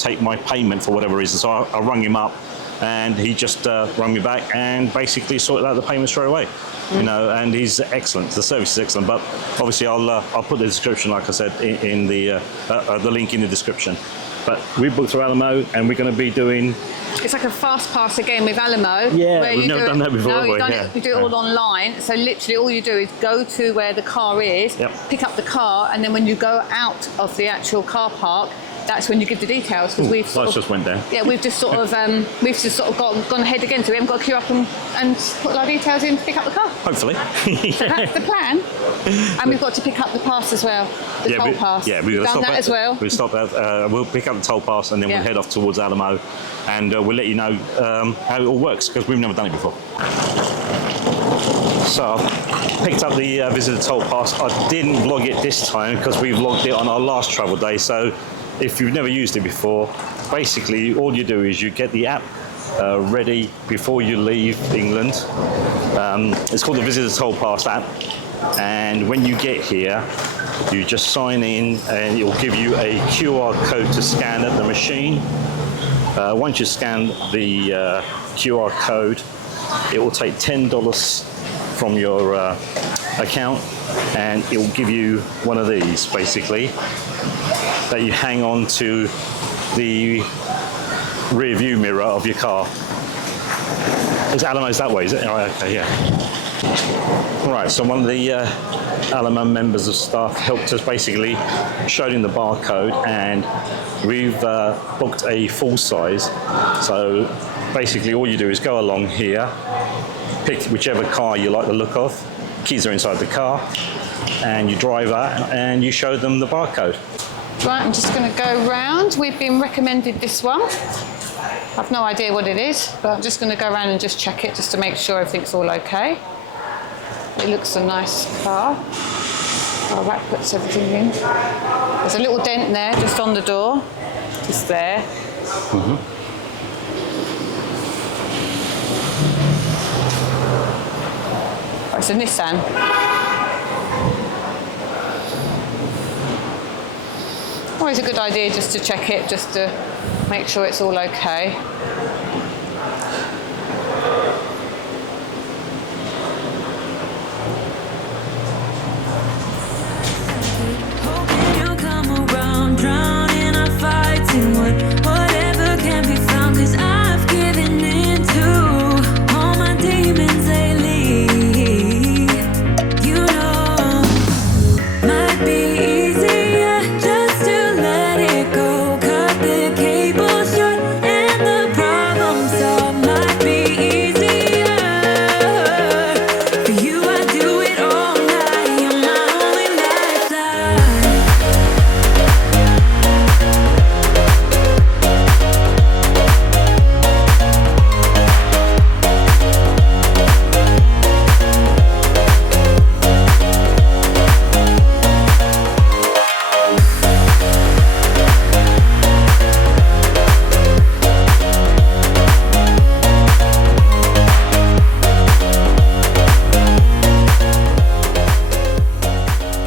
take my payment for whatever reason, so I rung him up and he just rang me back and basically sorted out the payment straight away. You know, and he's excellent. The service is excellent. But obviously, I'll put the description, like I said, in the link in the description. But we booked through Alamo, and we're going to be doing. It's like a fast pass again with Alamo. Yeah, where we've never done that before. No, have we? you do it all online. So literally, all you do is go to where the car is, pick up the car, and then when you go out of the actual car park, that's when you give the details, because we've just went down. Yeah, we've just sort of gone ahead again, so we haven't got to queue up and put our details in to pick up the car. Hopefully. So that's the plan. And we've got to pick up the pass as well, the toll pass. Yeah, we've done that as well. We'll stop at. We'll pick up the toll pass, and then we'll head off towards Alamo, and we'll let you know how it all works, because we've never done it before. So I picked up the visitor toll pass. I didn't vlog it this time because we vlogged it on our last travel day. So if you've never used it before, basically all you do is you get the app ready before you leave England. It's called the Visitor Toll Pass app, and when you get here, you just sign in and it will give you a QR code to scan at the machine. Once you scan the QR code, it will take $10 from your account, and it will give you one of these, basically, that you hang on to the rear view mirror of your car. It's Alamo's that way, is it? Right, okay, yeah. Right, so one of the Alamo members of staff helped us, basically showed him the barcode, and we've booked a full size. So basically all you do is go along here, pick whichever car you like the look of, keys are inside the car, and you drive out and you show them the barcode. Right, I'm just going to go round. We've been recommended this one. I've no idea what it is, but I'm just going to go around and just check it just to make sure everything's all okay. It looks a nice car. Oh, that puts everything in. There's a little dent there, just on the door. Just there. Mm-hmm. Oh, it's a Nissan. Always a good idea just to check it, just to make sure it's all okay. Whatever can be found, 'cause I've given in to all my demons lately. You know, might be easier just to let it go. Cut the cable short and the problem solved. Might be easier for you. I do it all night. You're my only lifeline.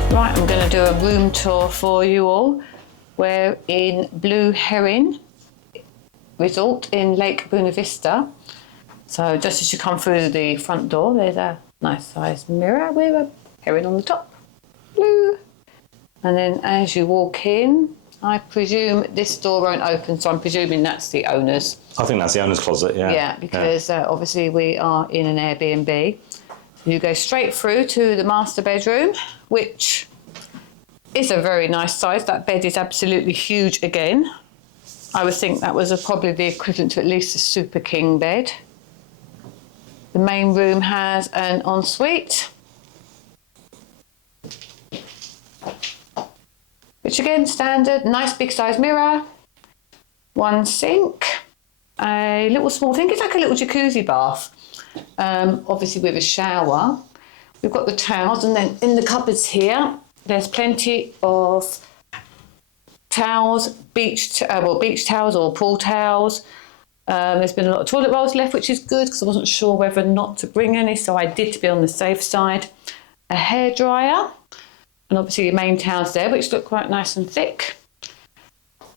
Right, I'm going to do a room tour for you all. We're in Blue Heron Resort in Lake Buena Vista. So just as you come through the front door, there's a nice sized mirror with a heron on the top. Blue. And then as you walk in, I presume this door won't open, so I'm presuming that's the owner's. I think that's the owner's closet, yeah. Yeah, because obviously we are in an Airbnb. You go straight through to the master bedroom, which is a very nice size. That bed is absolutely huge again. I would think that was probably the equivalent to at least a super king bed. The main room has an ensuite, which again, standard, nice big size mirror, one sink, a little small thing. It's like a little jacuzzi bath, obviously with a shower. We've got the towels, and then in the cupboards here, there's plenty of towels, beach towels or pool towels. There's been a lot of toilet rolls left, which is good because I wasn't sure whether or not to bring any, so I did to be on the safe side. A hairdryer, and obviously your main towels there, which look quite nice and thick.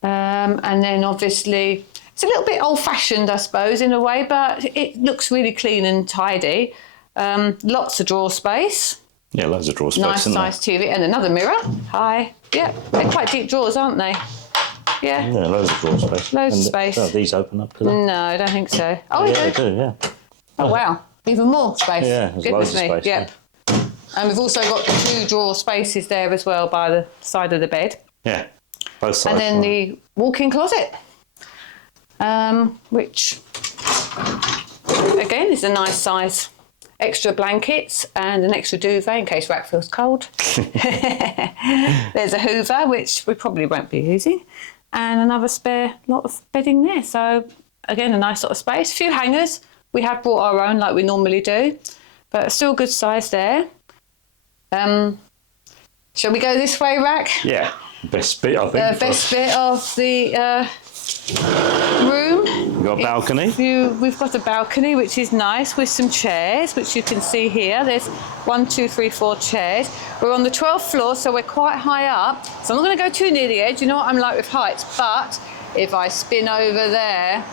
And then obviously It's a little bit old-fashioned, I suppose, in a way, but it looks really clean and tidy. Lots of drawer space. Yeah, loads of drawer space. Nice size TV and another mirror. Hi. Yeah, they're quite deep drawers, aren't they? Yeah. Yeah, loads of drawer space. Loads of space. Oh, these open up, do they? No, I don't think so. Oh, yeah, they they do, yeah. Oh, wow. Even more space. Yeah, there's loads of space. Yep. And we've also got 2 drawer spaces there as well by the side of the bed. Yeah, both sides. And then the walk-in closet, which, again, is a nice size. Extra blankets and an extra duvet in case Rack feels cold. There's a hoover, which we probably won't be using, and another spare lot of bedding there. So, again, a nice sort of space. A few hangers. We have brought our own like we normally do, but still good size there. Shall we go this way, Rack? Yeah, best bit, I think. The best bit of the room. We've got a balcony. We've got a balcony, which is nice, with some chairs, which you can see here. There's 1, 2, 3, 4 chairs. We're on the 12th floor, so we're quite high up. So I'm not going to go too near the edge. You know what I'm like with heights. But if I spin over there,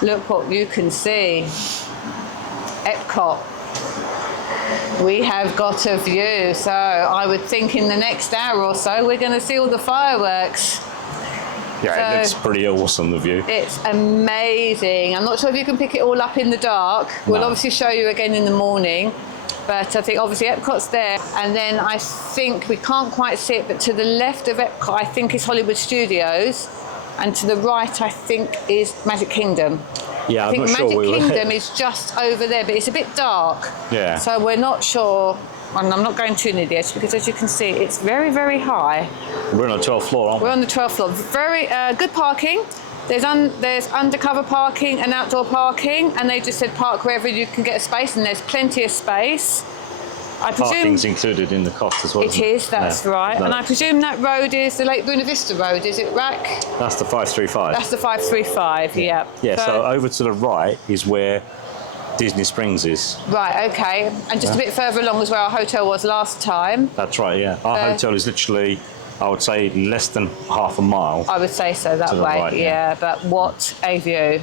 look what you can see. Epcot. We have got a view. So I would think in the next hour or so, we're going to see all the fireworks. Yeah, it looks pretty awesome, the view. It's amazing. I'm not sure if you can pick it all up in the dark. We'll obviously show you again in the morning. But I think obviously Epcot's there. And then I think we can't quite see it, but to the left of Epcot, I think is Hollywood Studios. And to the right, I think is Magic Kingdom. Yeah, I think I'm not Magic sure Kingdom is just over there, but it's a bit dark. Yeah. So we're not sure. And I'm not going too near the edge because, as you can see, it's very, very high. We're on the 12th floor, aren't we? We're on the 12th floor. Very good parking. There's undercover parking and outdoor parking, and they just said park wherever you can get a space, and there's plenty of space. I presume Parking's included in the cost as well. it is. That's right. And I presume that road is the Lake Buena Vista road, is it, Rack? That's the 535. That's the 535. Yeah. Yeah. So over to the right is where Disney Springs is. Right, okay. And just a bit further along is where our hotel was last time. That's right, yeah. Our hotel is literally, I would say, less than half a mile. I would say so that To the way, right, yeah. But what a view.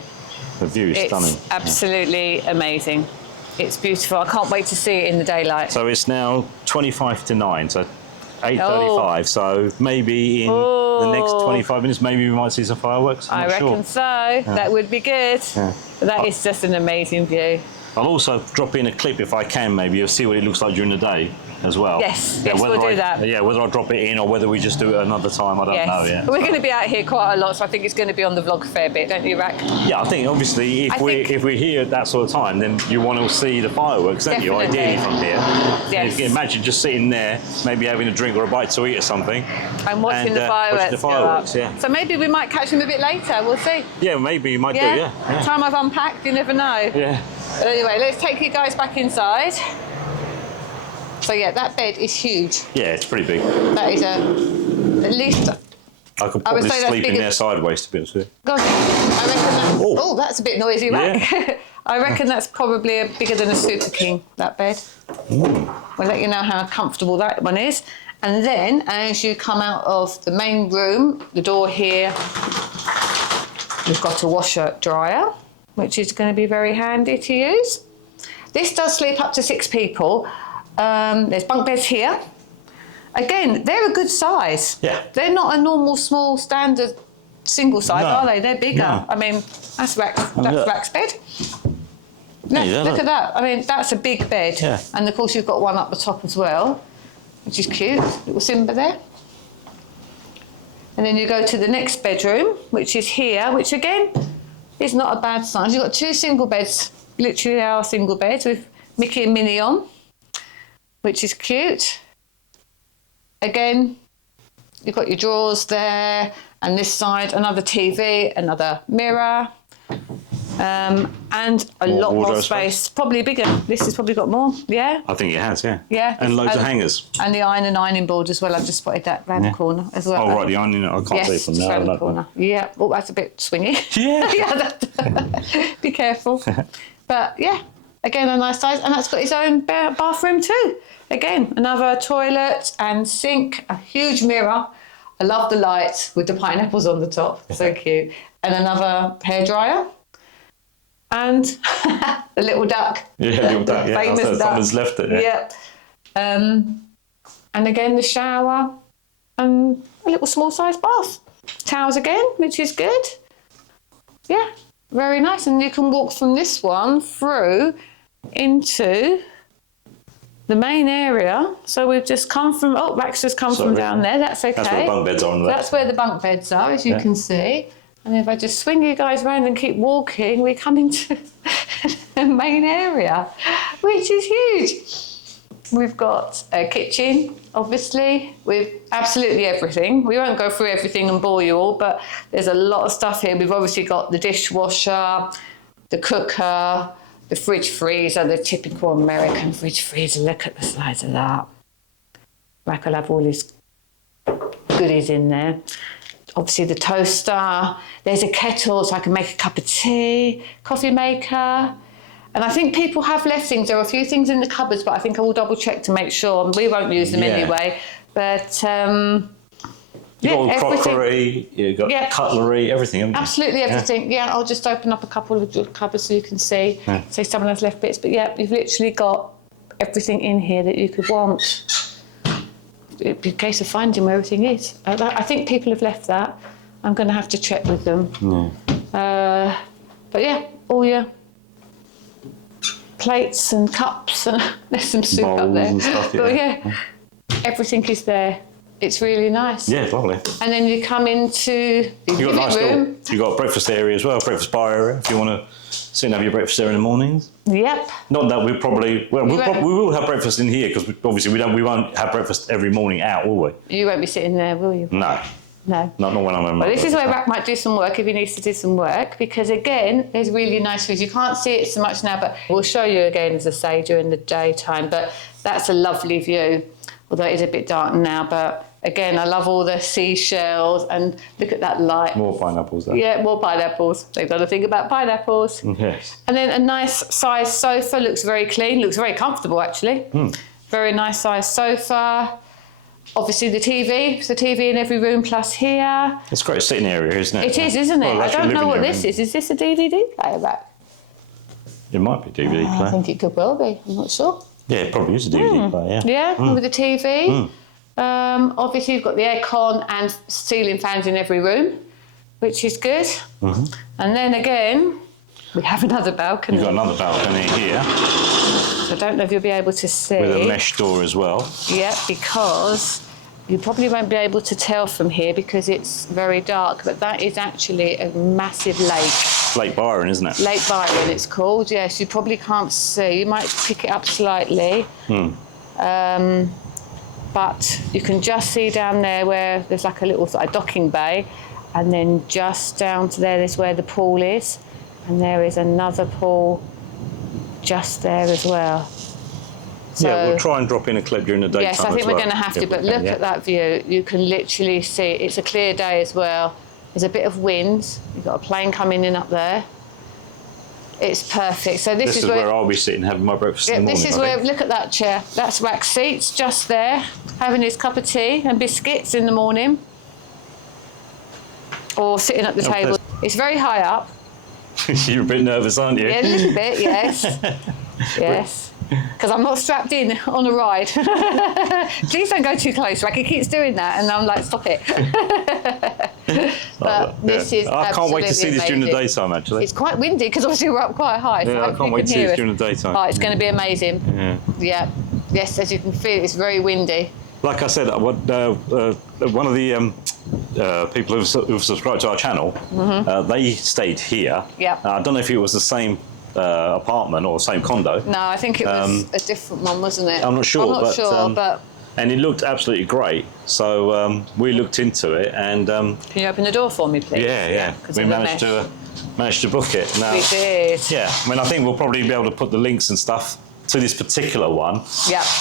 The view is It's stunning. absolutely amazing. It's beautiful. I can't wait to see it in the daylight. So it's now 25 to 9, so 8:35. So maybe in the next 25 minutes, maybe we might see some fireworks. I I'm not reckon sure. so. That would be good. Yeah. But that is just an amazing view. I'll also drop in a clip if I can, maybe. You'll see what it looks like during the day as well. Yes, whether we'll do that. Yeah, whether I drop it in or whether we just do it another time, I don't know yet. We're going to be out here quite a lot, so I think it's going to be on the vlog a fair bit, don't you, Rack? Yeah, I think obviously if we're here at that sort of time, then you want to see the fireworks, don't you? Definitely. Ideally from here. Yes. You can imagine just sitting there, maybe having a drink or a bite to eat or something. And watching the fireworks. Watching the fireworks, go up. yeah. So maybe we might catch them a bit later. We'll see. Yeah, maybe you might do, Yeah. yeah. Time I've unpacked, you never know. Yeah. But anyway, let's take you guys back inside. So yeah, that bed is huge. Yeah, it's pretty big. That is at least. I could I would probably say that's sleep in bigger- there sideways, to be honest with you. God, I reckon that. Oh. Oh, that's a bit noisy, Rack. I reckon that's probably bigger than a Super King, that bed. We'll let you know how comfortable that one is. And then, as you come out of the main room, the door here, we've got a washer dryer, which is going to be very handy to use. This does sleep up to 6 people. There's bunk beds here. Again, they're a good size. Yeah. They're not a normal small standard single size, No. are they? They're bigger. No. I mean, that's Rack's look. bed. No, Yeah, look look. at that. I mean, that's a big bed. Yeah. And of course, you've got one up the top as well, which is cute. Little Simba there. And then you go to the next bedroom, which is here, which again is not a bad size. You've got 2 single beds, literally our single beds with Mickey and Minnie on, which is cute. Again, you've got your drawers there, and this side, another TV, another mirror, and a More lot more wardrobe space. Probably bigger. This has probably got more, yeah? I think it has, yeah. Yeah. And loads of hangers. And the ironing board as well. I've just spotted that round the corner as well. Oh, right, the ironing, I can't see Yes, from just there. round the corner. Yeah. Oh, that's a bit swingy. Yeah. Yeah, be careful. But yeah, again, a nice size. And that's got its own bathroom too. Again, another toilet and sink, a huge mirror. I love the lights with the pineapples on the top. So cute. And another hairdryer. And the little duck. Yeah, little duck. Yeah, Famous duck. Someone's left it. Yeah. And again, the shower and a little small size bath. Towels again, which is good. Yeah, very nice. And you can walk from this one through into the main area. So we've just come from, Max just come from down there. That's okay. That's where the bunk beds are on the left. That's where the bunk beds are, as you can see. And if I just swing you guys around and keep walking, we come into the main area, which is huge. We've got a kitchen, obviously, with absolutely everything. We won't go through everything and bore you all, but there's a lot of stuff here. We've obviously got the dishwasher, the cooker, the fridge freezer, the typical American fridge freezer. Look at the size of that. Rack will have all his goodies in there. Obviously the toaster. There's a kettle so I can make a cup of tea, coffee maker. And I think people have left things. There are a few things in the cupboards, but I think I will double check to make sure. We won't use them anyway. But you've got all crockery, you've got cutlery, everything, haven't you? Absolutely everything. Yeah, I'll just open up a couple of the cupboards so you can see. Yeah. Say someone has left bits. But yeah, you've literally got everything in here that you could want. It'd be a case of finding where everything is. I think people have left that. I'm going to have to check with them. But yeah, all your plates and cups and there's some soup bowls up there. And stuff, But yeah, everything is there. It's really nice. Yeah, lovely. And then you come into the You've got a nice room. you've got a breakfast area as well, breakfast bar area, if you want to sit and have your breakfast there in the mornings. Yep. Not that we probably, we will have breakfast in here because obviously we won't have breakfast every morning out, will we? You won't be sitting there, will you? No. No. Not when I'm in my Well, this is where Rack might do some work if he needs to do some work, because again, there's really nice views. You can't see it so much now, but we'll show you again, as I say, during the daytime. But that's a lovely view, although it is a bit dark now. But again, I love all the seashells and look at that light. More pineapples there. Yeah, more pineapples. They've got to think about pineapples. Yes. And then a nice size sofa, looks very clean, looks very comfortable actually. Very nice size sofa. Obviously the TV, so TV in every room plus here. It's a great sitting area, isn't it? It is, isn't it? Well, I don't know what living this room. is. Is this a DVD player, Rack? It might be a DVD I player. think it could well be. I'm not sure. Yeah, it probably is a DVD player, yeah. Yeah, with the TV. Obviously, you've got the aircon and ceiling fans in every room, which is good. And then again, we have another balcony. You've got another balcony here So I don't know if you'll be able to see. with a mesh door as well. Yeah, because you probably won't be able to tell from here because it's very dark, but that is actually a massive lake. Lake Byron, isn't it? Lake Byron, it's called. Yes, you probably can't see. You might pick it up slightly. But you can just see down there where there's like a little sort of docking bay, and then just down to there is where the pool is, and there is another pool just there as well. So, yeah, we'll try and drop in a clip during the daytime. yes, I think we're going to have to, but look at that view. You can literally see, it's a clear day as well. There's a bit of wind. You've got a plane coming in up there. It's perfect. So this is where I'll be sitting having my breakfast in the morning. This is where, look at that chair. That's Rack's seats just there, having his cup of tea and biscuits in the morning. Or sitting at the table. It's very high up. You're a bit nervous, aren't you? Yeah, a little bit, yes. Yes. Because I'm not strapped in on a ride. Please don't go too close, Rack. He keeps doing that, and I'm like, stop it. But this is I can't wait to see this during the daytime, actually. It's quite windy because obviously we're up quite high. So Yeah, I can't wait to see this during the daytime. Oh, it's going to be amazing. Yeah. Yes, as you can feel, it's very windy. Like I said, one of the people who've subscribed to our channel, they stayed here. Yeah. I don't know if it was the same apartment or the same condo. No, I think it was a different one, wasn't it? I'm not sure. I'm not sure, but... And it looked absolutely great. So we looked into it and... Can you open the door for me, please? Yeah. We managed to book it. Now, We did. Yeah, I mean, I think we'll probably be able to put the links and stuff to this particular one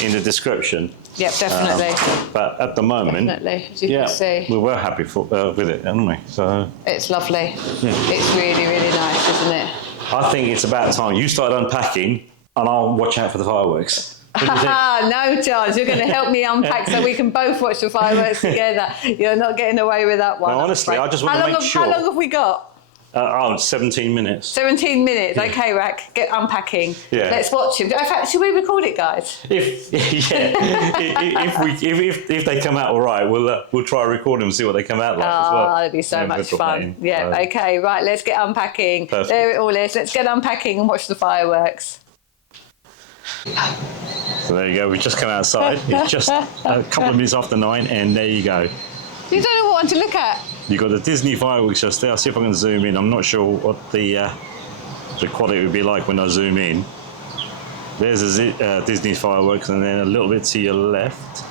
in the description. Yep, definitely. But at the moment, Definitely, as you can see. we were happy with it, weren't we? So It's lovely. It's really, really nice, isn't it? I think it's about time you started unpacking, and I'll watch out for the fireworks. No chance. You're going to help me unpack so we can both watch the fireworks together. You're not getting away with that one. No, honestly, I just want to make sure. How long have we got? 17 minutes. 17 minutes. Yeah. Okay, Rack, get unpacking. Yeah. Let's watch it. In fact, should we record it, guys? If they come out all right, we'll try to record them and see what they come out like as well. That'd be so much fun. Yeah. Okay. Right. Let's get unpacking. Perfect. There it all is. Let's get unpacking and watch the fireworks. So there you go. We just come outside. It's just a couple of minutes after 9, and there you go. You don't know what one to look at. You've got the Disney fireworks just there. I'll see if I can zoom in. I'm not sure what the quality would be like when I zoom in. There's Disney fireworks, and then a little bit to your left,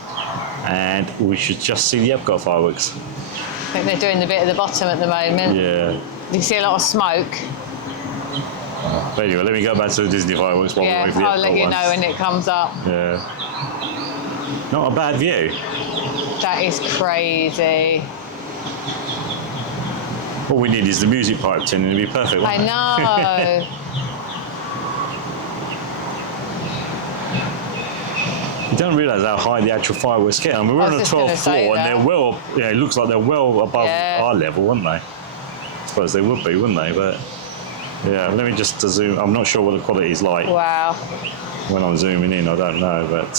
and we should just see the Epcot fireworks. I think they're doing the bit at the bottom at the moment. Yeah. You can see a lot of smoke. But anyway, let me go back to the Disney fireworks while we wait for the Epcot I'll let you know when it comes up. Yeah. Not a bad view. That is crazy. All we need is the music piped in and it'll be perfect. I know. You don't realise how high the actual fireworks get. I mean, we're on the 12th floor and they're well, it looks like they're well above our level, wouldn't they? I suppose they would be, wouldn't they? But yeah, let me just zoom. I'm not sure what the quality is like. Wow. When I'm zooming in, I don't know, but.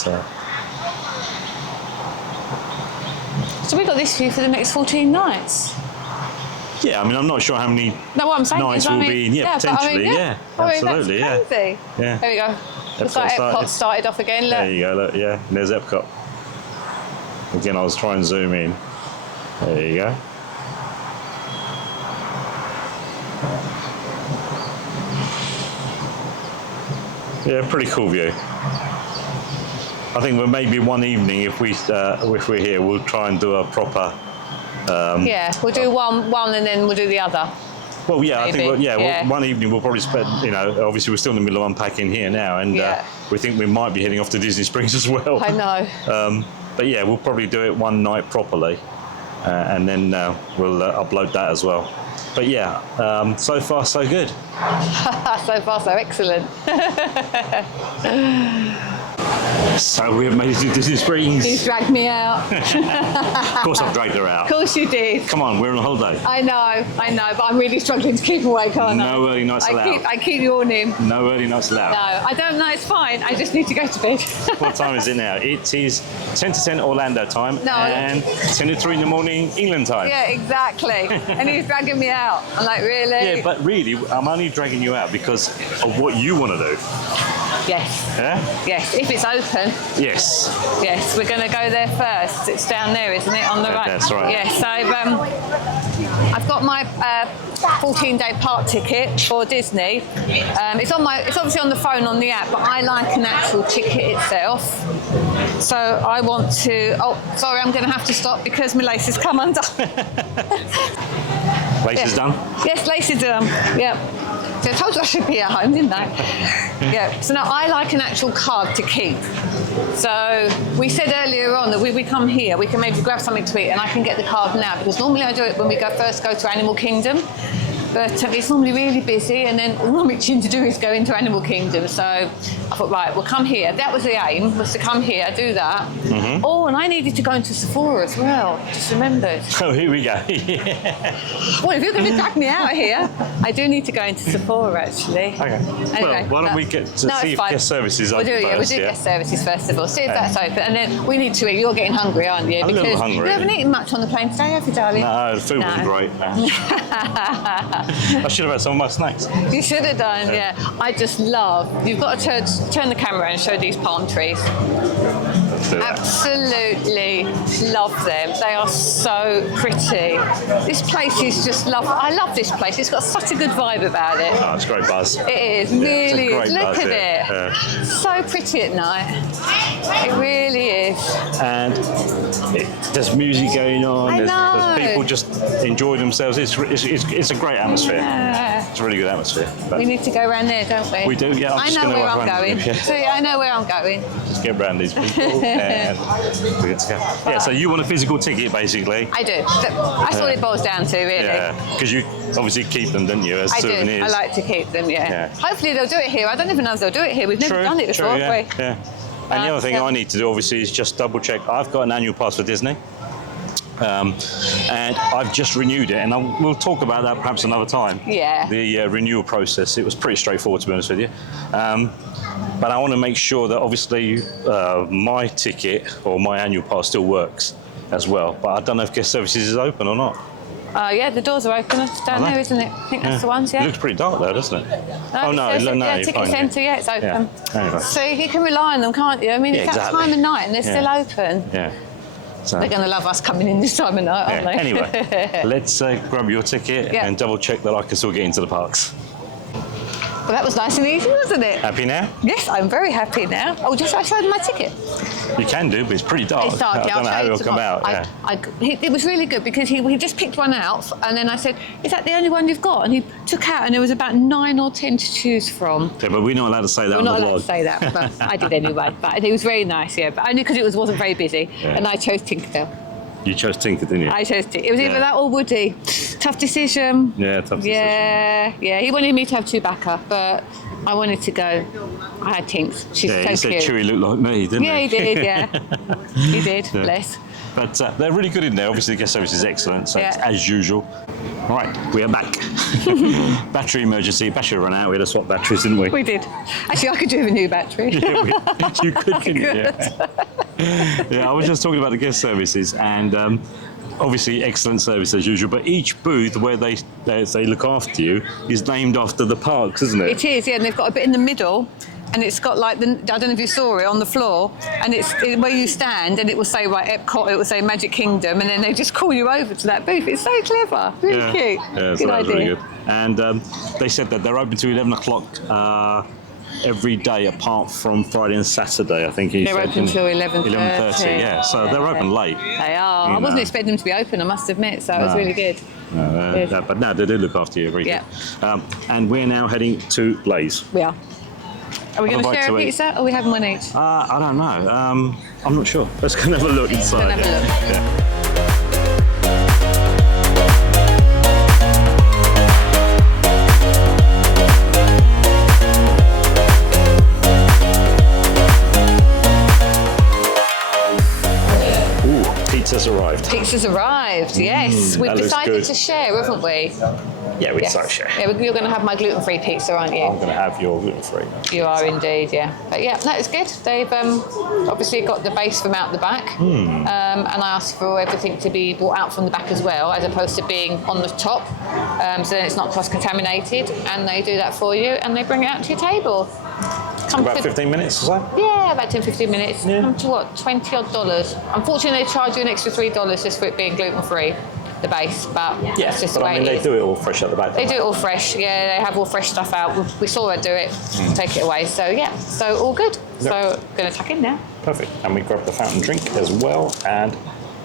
So we got this view for the next 14 nights. Yeah, I mean, I'm not sure how many what I'm saying nights is, will be in. Yeah, potentially. Absolutely. That's crazy. Yeah. There we go. Looks like Epcot started off again. Look. There you go. Look, yeah, and there's Epcot. Again, I was trying to zoom in. There you go. Yeah, pretty cool view. I think maybe one evening, if we're here, we'll try and do a proper. We'll do one and then we'll do the other. Well, yeah, maybe. I think one evening we'll probably spend. Obviously we're still in the middle of unpacking here now, and we think we might be heading off to Disney Springs as well. I know. But yeah, we'll probably do it one night properly, and then we'll upload that as well. But yeah, so far so good. So far so excellent. So we have made it to Disney Springs. She's dragged me out. Of course I've dragged her out. Of course you did. Come on, we're on holiday. I know, but I'm really struggling to keep awake, aren't I? No early nights allowed. I keep yawning. No early nights allowed. No, I don't know, it's fine. I just need to go to bed. What time is it now? It is 10 to 10 Orlando time and 10 to 3 in the morning England time. Yeah, exactly. And he's dragging me out. I'm like, really? Yeah, but really, I'm only dragging you out because of what you want to do. Yes. Yeah? Yes, if it's open. Yes. Yes, we're going to go there first. It's down there, isn't it, on the right? That's right. Yes, so I've got my 14-day park ticket for Disney. It's obviously on the phone on the app, but I like an actual ticket itself. So I want to. Oh, sorry, I'm going to have to stop because my lace has come undone. Lace is done? Yes, lace is done. Yeah. So I told you I should be at home, didn't I? Yeah. So now I like an actual card to keep. So we said earlier on that we come here, we can maybe grab something to eat, and I can get the card now because normally I do it when we first go to Animal Kingdom. But it's normally really busy, and then all I'm itching to do is go into Animal Kingdom. So I thought, right, we'll come here. That was the aim, was to come here, do that. Mm-hmm. Oh, and I needed to go into Sephora as well. Just remembered. Oh, here we go. Well, if you're going to drag me out here, I do need to go into Sephora, actually. Okay. Anyway, well, why don't we get to see if guest services open first? We'll do guest services first of all. See if that's open. And then we need to eat. You're getting hungry, aren't you? I'm because a little hungry. You haven't eaten much on the plane today, have you, darling? No, the food wasn't great. I should have had some of my snacks. You should have done, yeah. I just love. You've got to turn the camera around and show these palm trees. Absolutely love them. They are so pretty. This place is just lovely. I love this place. It's got such a good vibe about it. Oh, it's a great buzz. It is, really is. Look at it. Yeah. So pretty at night. It really is. And there's music going on. I know. There's people just enjoy themselves. It's a great atmosphere. Yeah. It's a really good atmosphere. We need to go around there, don't we? We do, yeah. I know where I'm going. See, I know where I'm going. Just get around these people and we get to go. Yeah, so you want a physical ticket, basically? I do. That's all it boils down to, really. Yeah, because you obviously keep them, don't you, as souvenirs? I do. I like to keep them, yeah. Hopefully they'll do it here. I don't even know if they'll do it here. We've never done it before, have we? Yeah. And the other thing I need to do, obviously, is just double check. I've got an annual pass for Disney. And I've just renewed it, and we'll talk about that perhaps another time. Yeah. The renewal process, it was pretty straightforward, to be honest with you. But I want to make sure that obviously my ticket or my annual pass still works as well. But I don't know if guest services is open or not. Yeah, the doors are open. It's down there, isn't it? I think that's the ones, yeah. It looks pretty dark there, doesn't it? Yeah, ticket centre, yeah, it's open. Yeah. Anyway. So you can rely on them, can't you? I mean, Yeah, it's that exactly. time of night and they're still open. Yeah. So, They're going to love us coming in this time of night, aren't they? Anyway, let's grab your ticket and double check that I can still get into the parks. Well, that was nice and easy, wasn't it? Happy now? Yes, I'm very happy now. Oh, just I showed him my ticket. You can do, but it's pretty dark. It's dark, I don't know how it'll come out. It was really good because he just picked one out, and then I said, "Is that the only one you've got?" And he took out, and there was about 9 or 10 to choose from. Okay, but we're not allowed to say that We're on the not vlog. allowed to say that, but I did anyway. But it was very nice, yeah. But only because it wasn't very busy, and I chose Tinkerbell. You chose Tinker, didn't you? I chose Tinker. It was either that or Woody. Tough decision. Yeah, tough decision. Yeah. He wanted me to have Chewbacca, but I wanted to go. I had Tinks. She's so he said cute. Chewie looked like me, didn't he? Yeah, he did. Yeah, he did. Yeah. Bless. But they're really good in there. Obviously, the guest service is excellent, so it's as usual. Right, we are back. Battery emergency. Battery ran out. We had to swap batteries, didn't we? We did. Actually, I could do with a new battery. You could, couldn't you? Yeah, I was just talking about the guest services, and obviously excellent service as usual. But each booth where they look after you is named after the parks, isn't it? It is, yeah. And they've got a bit in the middle. And it's got like, I don't know if you saw it on the floor, and it's where you stand, and it will say, right, Epcot, it will say Magic Kingdom, and then they just call you over to that booth. It's so clever, really cute. Yeah, so that's really good. And they said that they're open to 11 o'clock every day apart from Friday and Saturday, I think. They're open till 11:30. 11:30, yeah. So they're open late. They are. I wasn't expecting them to be open, I must admit, so it was really good. But no, they do look after you very good. And we're now heading to Blaze. We are. Are we going to share a pizza, or are we having one each? I don't know. I'm not sure. Let's go and have a look inside. Let's go and have a look. Yeah. Pizza's arrived. Pizza's arrived, yes. We've decided good. to share, haven't we? Yeah, we decided to share. Yeah, you're going to have my gluten-free pizza, aren't you? I'm going to have your gluten-free. You are indeed, yeah. But yeah, no, it's good. They've obviously got the base from out the back, and I asked for everything to be brought out from the back as well, as opposed to being on the top, so then it's not cross-contaminated, and they do that for you, and they bring it out to your table. About 15 minutes or so? Yeah, about 10-15 minutes. Come to what, $20 odd. Unfortunately, they charge you an extra $3 just for it being gluten-free, the base, but that's just the way it is. They do it all fresh at the back. They do it all fresh, yeah, they have all fresh stuff out. We saw her do it, take it away, so yeah, so all good. Yep. So, going to tuck in now. Perfect. And we grabbed the fountain drink as well, and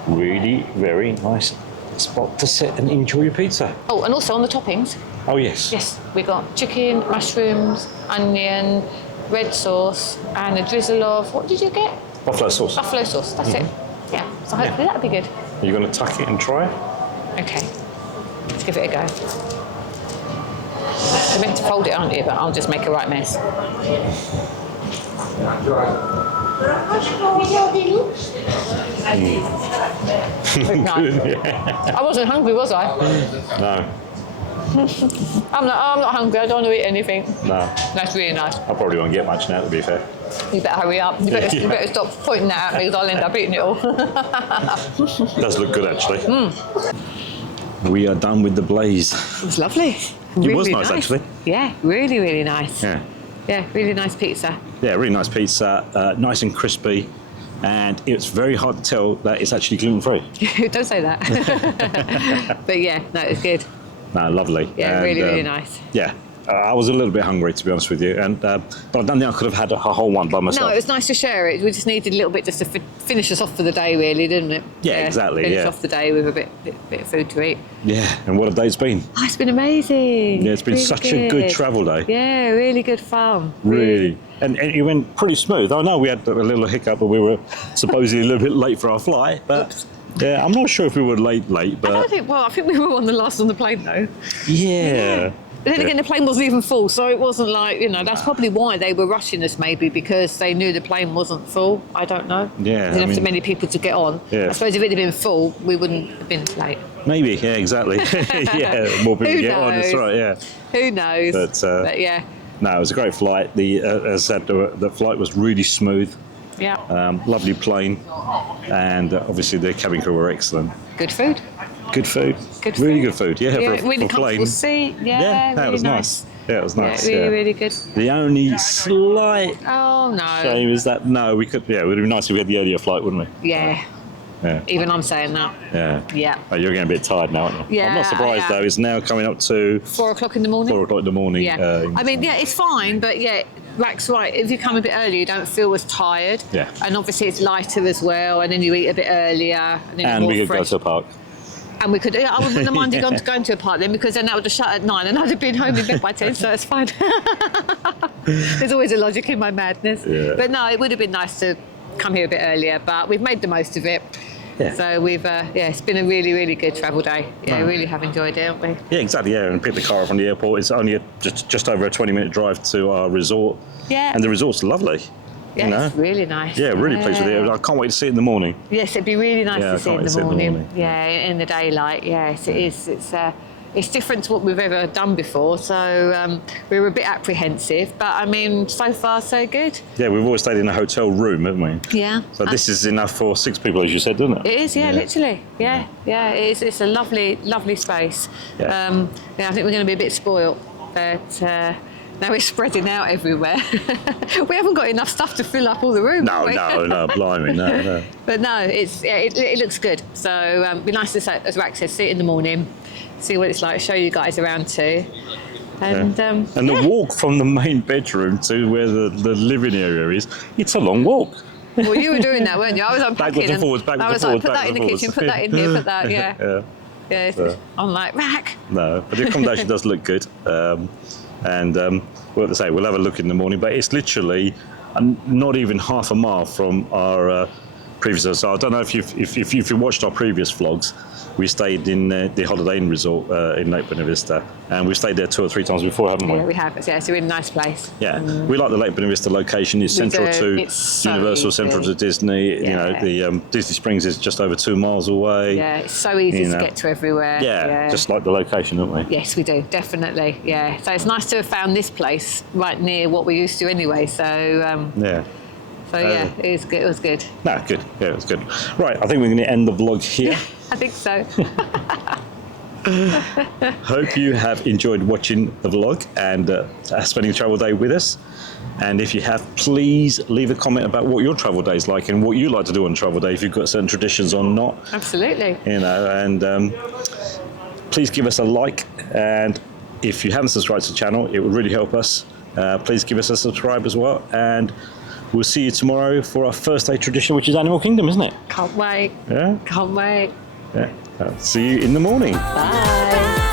really very nice spot to sit and enjoy your pizza. Oh, and also on the toppings. Oh, yes. Yes, we got chicken, mushrooms, onion, red sauce, and a drizzle of, what did you get? Buffalo sauce. Buffalo sauce, that's it. Yeah, so hopefully that'll be good. Are you going to tuck it and try it? Okay, let's give it a go. You're meant to fold it, aren't you? But I'll just make a right mess. I wasn't hungry, was I? No. I'm not hungry. I don't want to eat anything. No. That's really nice. I probably won't get much now, to be fair. You better hurry up. You better stop pointing that at me, because I'll end up eating it all. Does look good, actually. We are done with the Blaze. It was lovely. It was nice, actually. Yeah, really, really nice. Yeah. Yeah, really nice pizza. Yeah, really nice pizza, nice and crispy, and it's very hard to tell that it's actually gluten-free. Don't say that. But yeah, no, it's good. No, lovely. Yeah, and, really, really nice. Yeah. I was a little bit hungry, to be honest with you, and but I don't think I could have had a whole one by myself. No, it was nice to share it. We just needed a little bit just to finish us off for the day, really, didn't it? Yeah, exactly. Finish off the day with a bit of food to eat. Yeah, and what a day it's been. Oh, it's been amazing. Yeah, it's been really such a good travel day. Yeah, really good fun. Really. And it went pretty smooth. I know we had a little hiccup, but we were supposedly a little bit late for our flight, but... Oops. Yeah, I'm not sure if we were late, but... I think we were on the last on the plane, though. Yeah. But then again, the plane wasn't even full, so it wasn't like, you know, that's probably why they were rushing us, maybe, because they knew the plane wasn't full. I don't know. Yeah, There's not too many people to get on. Yeah. I suppose if it had been full, we wouldn't have been late. Maybe, yeah, exactly. Yeah, more people Who get on, that's knows? right, yeah. Who knows? But, yeah. No, it was a great flight. As I said, the flight was really smooth. Yeah. Lovely plane. And obviously the cabin crew were excellent. Good food. Good food. Good really food. good food, yeah, Yeah, for really a comfortable plane. seat. Yeah, that really was nice. Yeah, it was nice. Yeah, really good. The only slight Oh, no. shame is that, it would have been nice if we had the earlier flight, wouldn't we? Yeah. Yeah. Even I'm saying that. Yeah. Yeah. Oh, you're getting a bit tired now, aren't you? Yeah, I'm not surprised, I am. though. It's now coming up to 4 o'clock in the morning? 4 o'clock in the morning. Yeah. I mean, yeah, it's fine, but yeah, Rack's right. If you come a bit early, you don't feel as tired. Yeah. And obviously it's lighter as well, and then you eat a bit earlier. And, then And more we could fresh. go to a park. And we could, I wouldn't have minded Yeah. going to a park then, because then that would have shut at 9 and I'd have been home in bed by 10, so it's fine. There's always a logic in my madness. Yeah. But no, it would have been nice to come here a bit earlier, but we've made the most of it. Yeah. So we've, it's been a really, really good travel day. Yeah, we really have enjoyed it, haven't we? Yeah, exactly. Yeah, and pick the car up from the airport. It's only just over a 20-minute drive to our resort. Yeah. And the resort's lovely. Yeah, You know? it's really nice. Yeah, really pleased with it. I can't wait to see it in the morning. Yes, it'd be really nice Yeah, I to see can't it wait to see in it the in the morning. morning. Yeah, in the daylight. Yes, it is. It's different to what we've ever done before, so we were a bit apprehensive. But I mean, so far so good. Yeah, we've always stayed in a hotel room, haven't we? Yeah. So this is enough for 6 people, as you said, doesn't it? It is, yeah, literally. Yeah, it is. It's a lovely, lovely space. Yeah. I think we're going to be a bit spoilt, but now we're spreading out everywhere. We haven't got enough stuff to fill up all the rooms. have we? No, blimey, no. But no, it looks good. So it'd be nice to, as Rack says, see it in the morning, see what it's like, show you guys around too. And, And the walk from the main bedroom to where the living area is, it's a long walk. well, you were doing that, weren't you? I was unpacking. Backwards and forwards, backwards I was and like, forwards, put that in the backwards kitchen, and put that in here, put that, yeah. Yeah. Yeah, So- I'm like, Rack. No, but the accommodation does look good. We'll have to say, we'll have a look in the morning, but it's literally not even half a mile from our previous. So I don't know if you watched our previous vlogs. We stayed in the Holiday Inn Resort in Lake Buena Vista, and we've stayed there 2 or 3 times before, haven't we? Yeah, we have. Yeah, it's a really nice place. Yeah, we like the Lake Buena Vista location. It's central do. to It's so Universal, central easy. to Disney. Yeah. You know, the Disney Springs is just over 2 miles away. Yeah, it's so easy You to know. get to everywhere. Yeah, just like the location, don't we? Yes, we do, definitely. Yeah, so it's nice to have found this place right near what we used to anyway. So, Yeah. yeah, it was good. It was good. No, good. Yeah, it was good. Right, I think we're going to end the vlog here. I think so. Hope you have enjoyed watching the vlog and spending a travel day with us. And if you have, please leave a comment about what your travel day is like and what you like to do on travel day, if you've got certain traditions or not. Absolutely. You know, and please give us a like. And if you haven't subscribed to the channel, it would really help us. Please give us a subscribe as well. And we'll see you tomorrow for our first day tradition, which is Animal Kingdom, isn't it? Can't wait. Yeah. Can't wait. Yeah. See you in the morning. Bye.